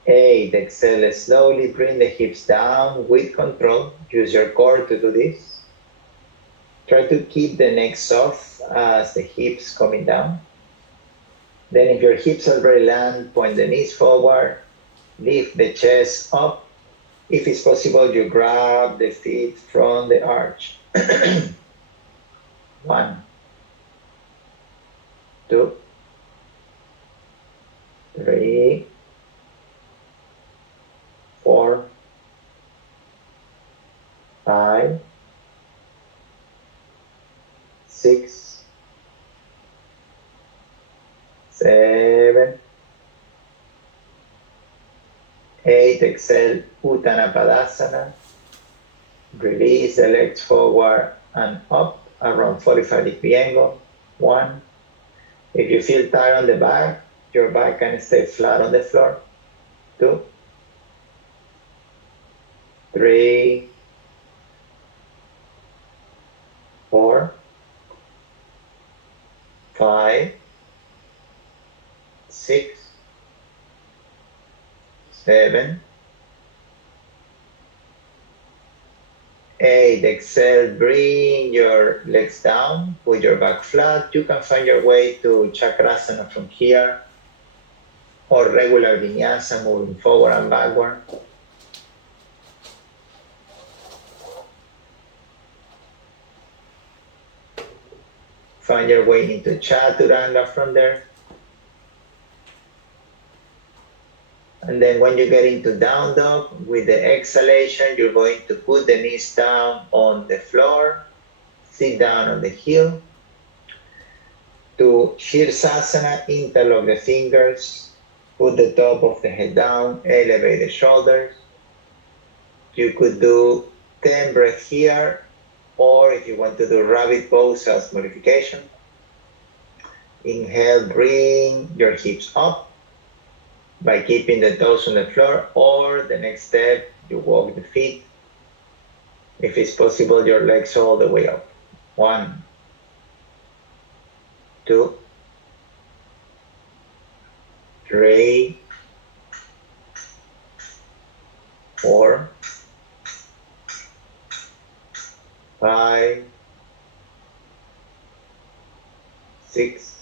8. Exhale, slowly bring the hips down with control. Use your core to do this. Try to keep the neck soft as the hips coming down. Then if your hips already land, point the knees forward. Lift the chest up. If it's possible, you grab the feet from the arch. 1, 2, 3, 4, 5, 6, 7, 8. Exhale, Uttanapadasana. Release the legs forward and up around 45-degree angle. 1. If you feel tired on the back, your back can stay flat on the floor. 2, 3, 4, 5, 6, 7, 8. Exhale, bring your legs down, put your back flat. You can find your way to Chakrasana from here, or regular vinyasa, moving forward and backward. Find your way into Chaturanga from there. And then when you get into down dog, with the exhalation, you're going to put the knees down on the floor, sit down on the heel. To Shirsasana, interlock the fingers, put the top of the head down, elevate the shoulders. You could do 10 breaths here, or if you want to do rabbit pose as modification, inhale, bring your hips up by keeping the toes on the floor, or the next step, you walk the feet. If it's possible, your legs all the way up. 1, 2, 3, 4, 5, 6,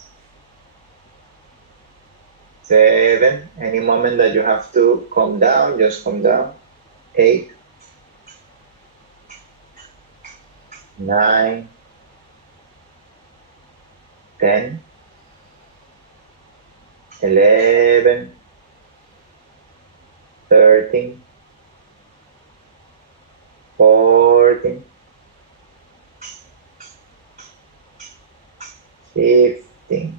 7. Any moment that you have to calm down, just calm down. 8, 9, 10, 11, 13, 14, 15.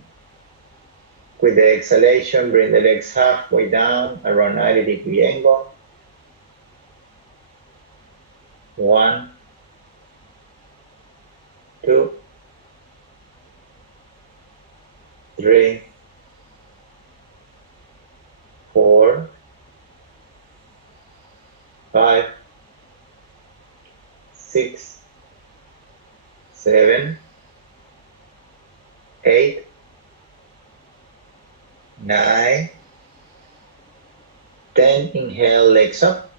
With the exhalation, bring the legs halfway down, around 90-degree angle. 1, 2, 3, 4, 5, 6, 7, 8, 9, 10. Inhale, legs up.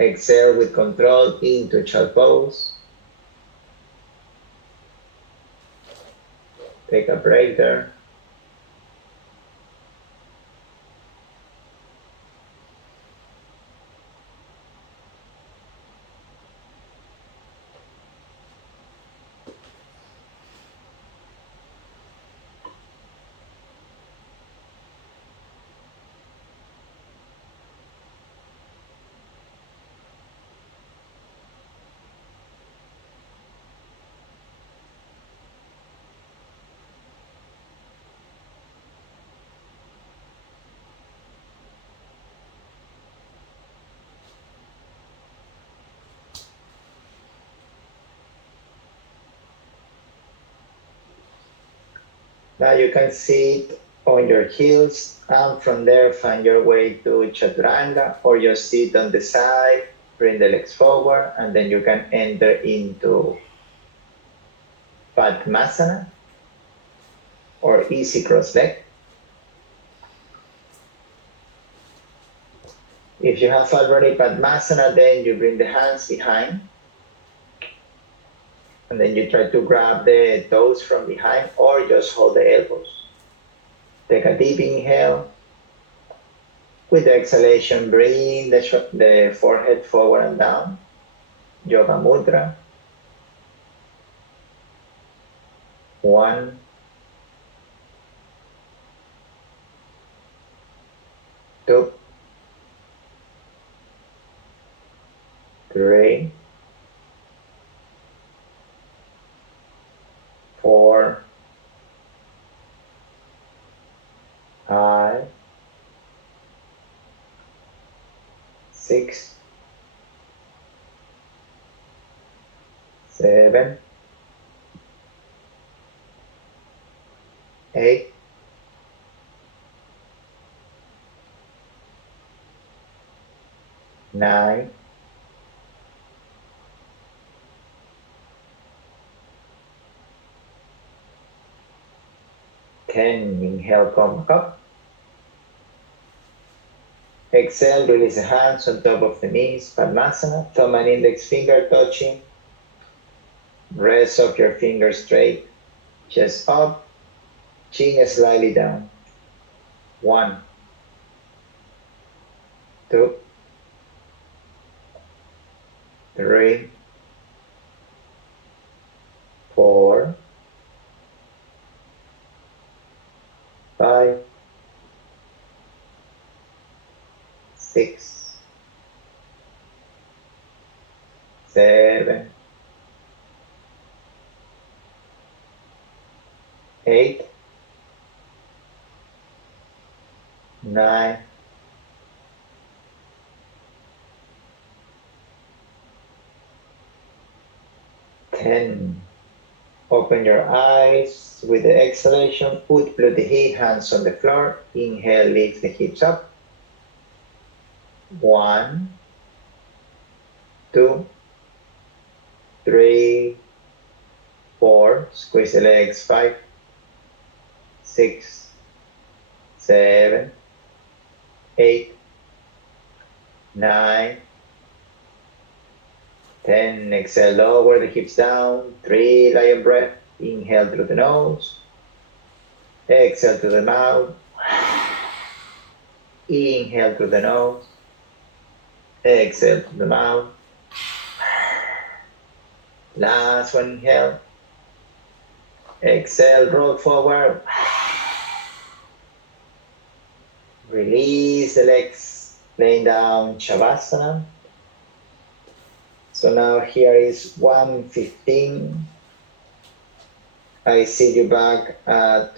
Exhale with control into child pose. Take a break there. Now you can sit on your heels, and from there find your way to Chaturanga, or just sit on the side, bring the legs forward, and then you can enter into Padmasana or easy cross leg. If you have already Padmasana, then you bring the hands behind, and then you try to grab the toes from behind or just hold the elbows. Take a deep inhale. With the exhalation, bring the forehead forward and down. Yoga Mudra. 1, 2, 3, 4, 5, 6, 7, 8, 9, 10. Inhale, come up. Exhale, release the hands on top of the knees, Padmasana, thumb and index finger touching. Rest of your fingers straight, chest up, chin slightly down. 1, 2, 3, 6, 7, 8, 9, 10. Open your eyes with the exhalation. Put the hands on the floor. Inhale, lift the hips up. 1, 2, 3, 4. Squeeze the legs. 5, 6, 7, 8, 9, 10. Exhale, lower the hips down. 3, lion breath. Inhale through the nose. Exhale through the mouth. Inhale through the nose. Exhale through the mouth. Last one, inhale. Exhale, roll forward. Release the legs, laying down Shavasana. So now here is 1:15. I see you back at